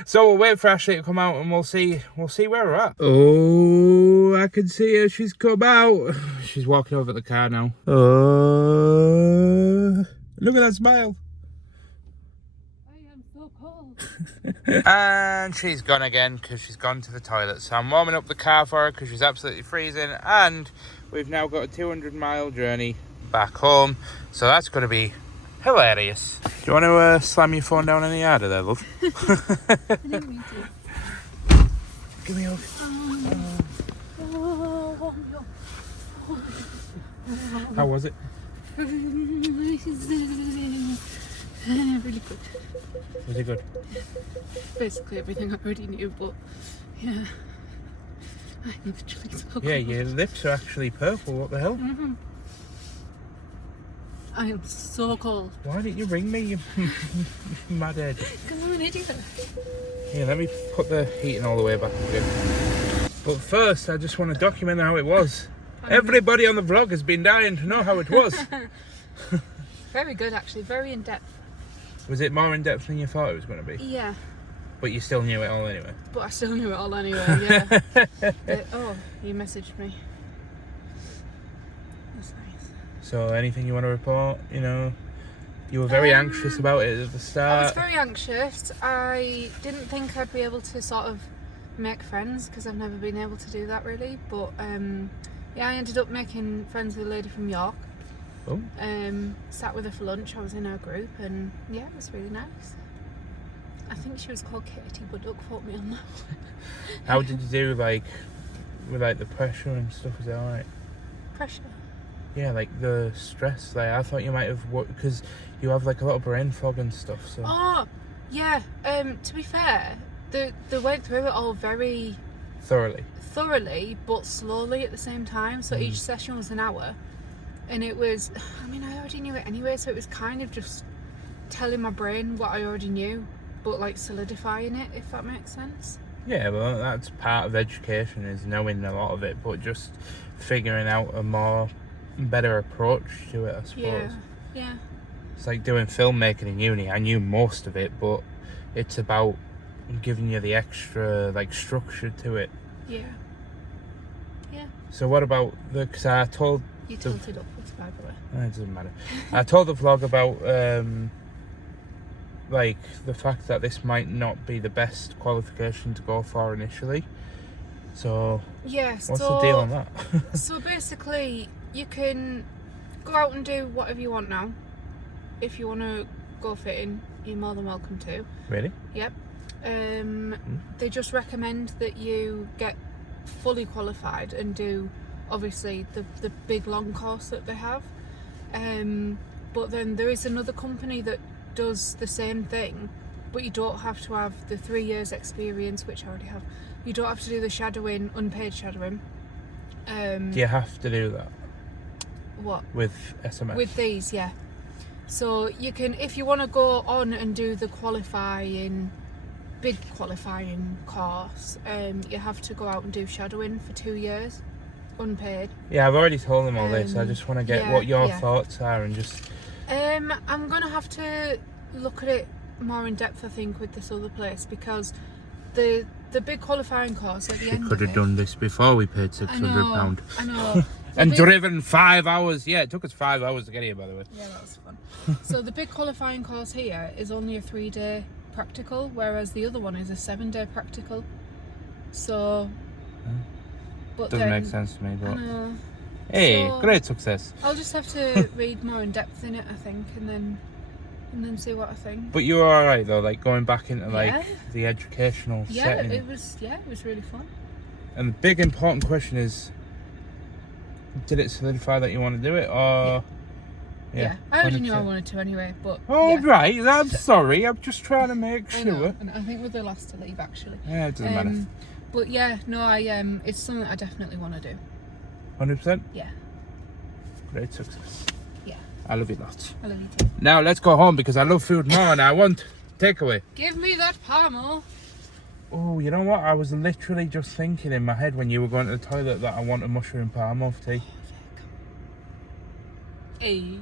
so we'll wait for Ashleigh to come out and we'll see where we're at. Oh, I can see her, she's come out. She's walking over the car now. Oh, look at that smile. I am so cold. And she's gone again because she's gone to the toilet. So I'm warming up the car for her because she's absolutely freezing, and we've now got a 200-mile journey back home. So that's going to be hilarious. Do you want to slam your phone down in the yard there, love? I didn't mean to. Give me a hug. How was it? Really good. Was it good? Basically everything I already knew, but yeah, I'm literally so cold. Yeah, your lips are actually purple. What the hell? Mm-hmm. I am so cold. Why didn't you ring me, you mad head? Because I'm an idiot. Here, let me put the heating all the way back again. But first, I just want to document how it was. Everybody on the vlog has been dying to know how it was. Very good, actually. Very in-depth. Was it more in-depth than you thought it was going to be? Yeah. But you still knew it all anyway? But I still knew it all anyway, yeah. Oh, you messaged me. That's nice. So, anything you want to report? You know, you were very anxious about it at the start. I was very anxious. I didn't think I'd be able to sort of make friends, because I've never been able to do that really. But yeah, I ended up making friends with a lady from York. Oh. Sat with her for lunch. I was in her group, and yeah, it was really nice. I think she was called Katie, but don't quote me on that. How did you do, like, with like the pressure and stuff? Was it alright? Pressure? Yeah, like the stress. Like, I thought you might have worked because you have like a lot of brain fog and stuff. So. Oh, yeah. To be fair, they went through it all very thoroughly, but slowly at the same time. So each session was an hour. And it was, I mean, I already knew it anyway, so it was kind of just telling my brain what I already knew, but like solidifying it, if that makes sense. Yeah, well, that's part of education, is knowing a lot of it, but just figuring out a more better approach to it, I suppose. Yeah. It's like doing filmmaking in uni. I knew most of it, but it's about giving you the extra like structure to it. Yeah. So what about because I told You tilted upwards, by the way. it doesn't matter. I told the vlog about like the fact that this might not be the best qualification to go for initially. So Yes. what's the deal on that? So basically, you can go out and do whatever you want now. If you want to go fitting, you're more than welcome to. Really? Yep. They just recommend that you get fully qualified and do obviously the big long course that they have. But then there is another company that does the same thing, but you don't have to have the 3 years experience, which I already have. You don't have to do the shadowing, unpaid shadowing. Do you have to do that What? with SMS? With these, yeah. So you can, if you want to go on and do the big qualifying course, you have to go out and do shadowing for 2 years, unpaid. Yeah, I've already told them all this. I just want to get what your thoughts are and just... I'm going to have to look at it more in depth, I think, with this other place, because the big qualifying course at the end could have done this before we paid £600. I know. And driven 5 hours. Yeah, it took us 5 hours to get here, by the way. Yeah, that was fun. So the big qualifying course here is only a 3-day practical, whereas the other one is a 7-day practical. So, but Doesn't then, make sense to me, but... I know. Hey, So- great success. I'll just have to read more in depth in it, I think, and then see what I think. But you were alright though, like going back into like Yeah. the educational Yeah, setting. it was really fun. And the big important question is, did it solidify that you want to do it, or... Yeah, I already knew I 100%. wanted to anyway, but Oh, yeah. right, I'm sorry, I'm just trying to make I know, sure. and I think we're the last to leave, actually. Yeah, it doesn't matter. But yeah, no, it's something I definitely want to do. 100%? Yeah, Great success. yeah, I love you lots. I love you too. Now, let's go home because I love food more and I want takeaway. Give me that parmo. Oh, you know what? I was literally just thinking in my head when you were going to the toilet that I want a mushroom parmo tea. Hey.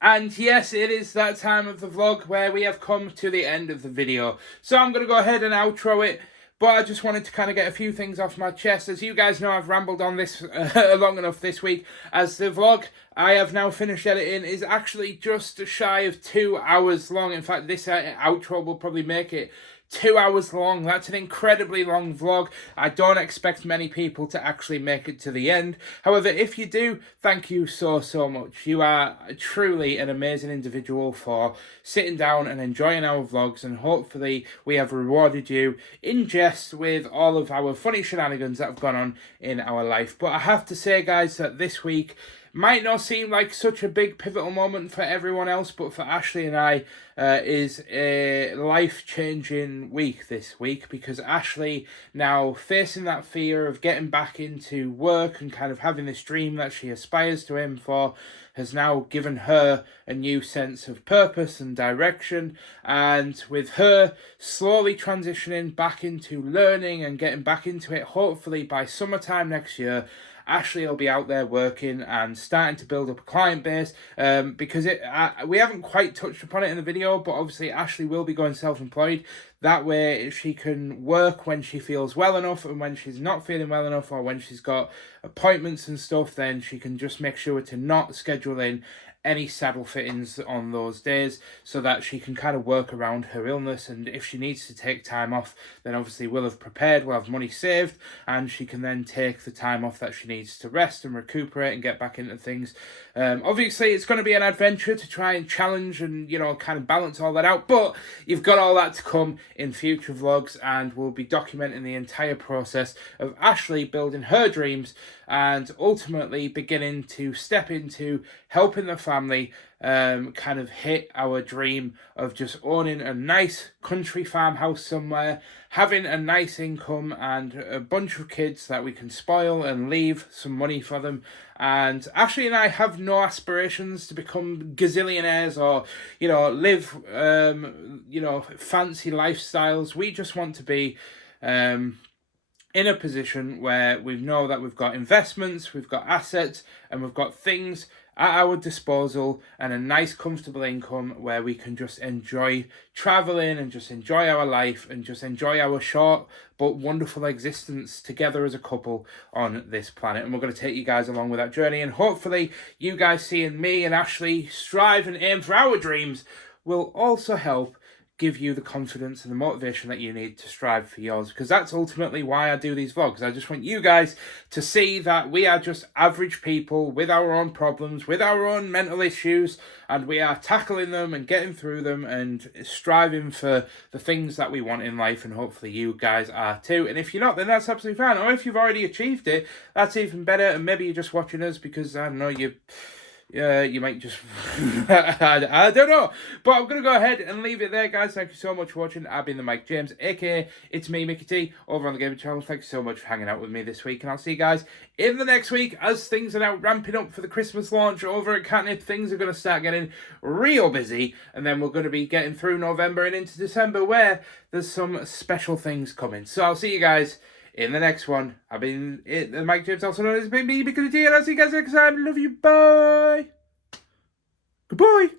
And yes, it is that time of the vlog where we have come to the end of the video. So I'm going to go ahead and outro it. But I just wanted to kind of get a few things off my chest. As you guys know, I've rambled on this long enough this week. As the vlog I have now finished editing is actually just shy of 2 hours long. In fact, this outro will probably make it 2 hours long. That's an incredibly long vlog. I don't expect many people to actually make it to the end. However, if you do, thank you so much. You are truly an amazing individual for sitting down and enjoying our vlogs, and hopefully we have rewarded you in jest with all of our funny shenanigans that have gone on in our life. But I have to say, guys, that this week might not seem like such a big pivotal moment for everyone else, but for Ashleigh and I is a life-changing week this week, because Ashleigh, now facing that fear of getting back into work and kind of having this dream that she aspires to aim for, has now given her a new sense of purpose and direction. And with her slowly transitioning back into learning and getting back into it, hopefully by summertime next year, Ashleigh will be out there working and starting to build up a client base, because we haven't quite touched upon it in the video, but obviously Ashleigh will be going self-employed. That way she can work when she feels well enough, and when she's not feeling well enough, or when she's got appointments and stuff, then she can just make sure to not schedule in any saddle fittings on those days, so that she can kind of work around her illness. And if she needs to take time off, then obviously we'll have prepared, we'll have money saved, and she can then take the time off that she needs to rest and recuperate and get back into things. Obviously it's going to be an adventure to try and challenge and, you know, kind of balance all that out, but you've got all that to come in future vlogs, and we'll be documenting the entire process of Ashleigh building her dreams and ultimately beginning to step into helping the family kind of hit our dream of just owning a nice country farmhouse somewhere, having a nice income and a bunch of kids that we can spoil and leave some money for them. And Ashleigh and I have no aspirations to become gazillionaires or, you know, live, you know, fancy lifestyles. We just want to be in a position where we know that we've got investments, we've got assets, and we've got things at our disposal and a nice comfortable income where we can just enjoy traveling and just enjoy our life and just enjoy our short but wonderful existence together as a couple on this planet. And we're going to take you guys along with that journey, and hopefully you guys seeing me and Ashleigh strive and aim for our dreams will also help give you the confidence and the motivation that you need to strive for yours, because that's ultimately why I do these vlogs. I just want you guys to see that we are just average people with our own problems, with our own mental issues, and we are tackling them and getting through them and striving for the things that we want in life, and hopefully you guys are too. And if you're not, then that's absolutely fine. Or if you've already achieved it, that's even better, and maybe you're just watching us because, I don't know, you might just... I don't know. But I'm going to go ahead and leave it there, guys. Thank you so much for watching. I've been the Mike James, a.k.a. It's me, Mickey T, over on the Gaming Channel. Thank you so much for hanging out with me this week. And I'll see you guys in the next week as things are now ramping up for the Christmas launch over at Katnipp. Things are going to start getting real busy. And then we're going to be getting through November and into December where there's some special things coming. So I'll see you guys in the next one. I've been Mike James, also known as Big Me, because and I'll see you guys next time. Love you. Bye. Goodbye.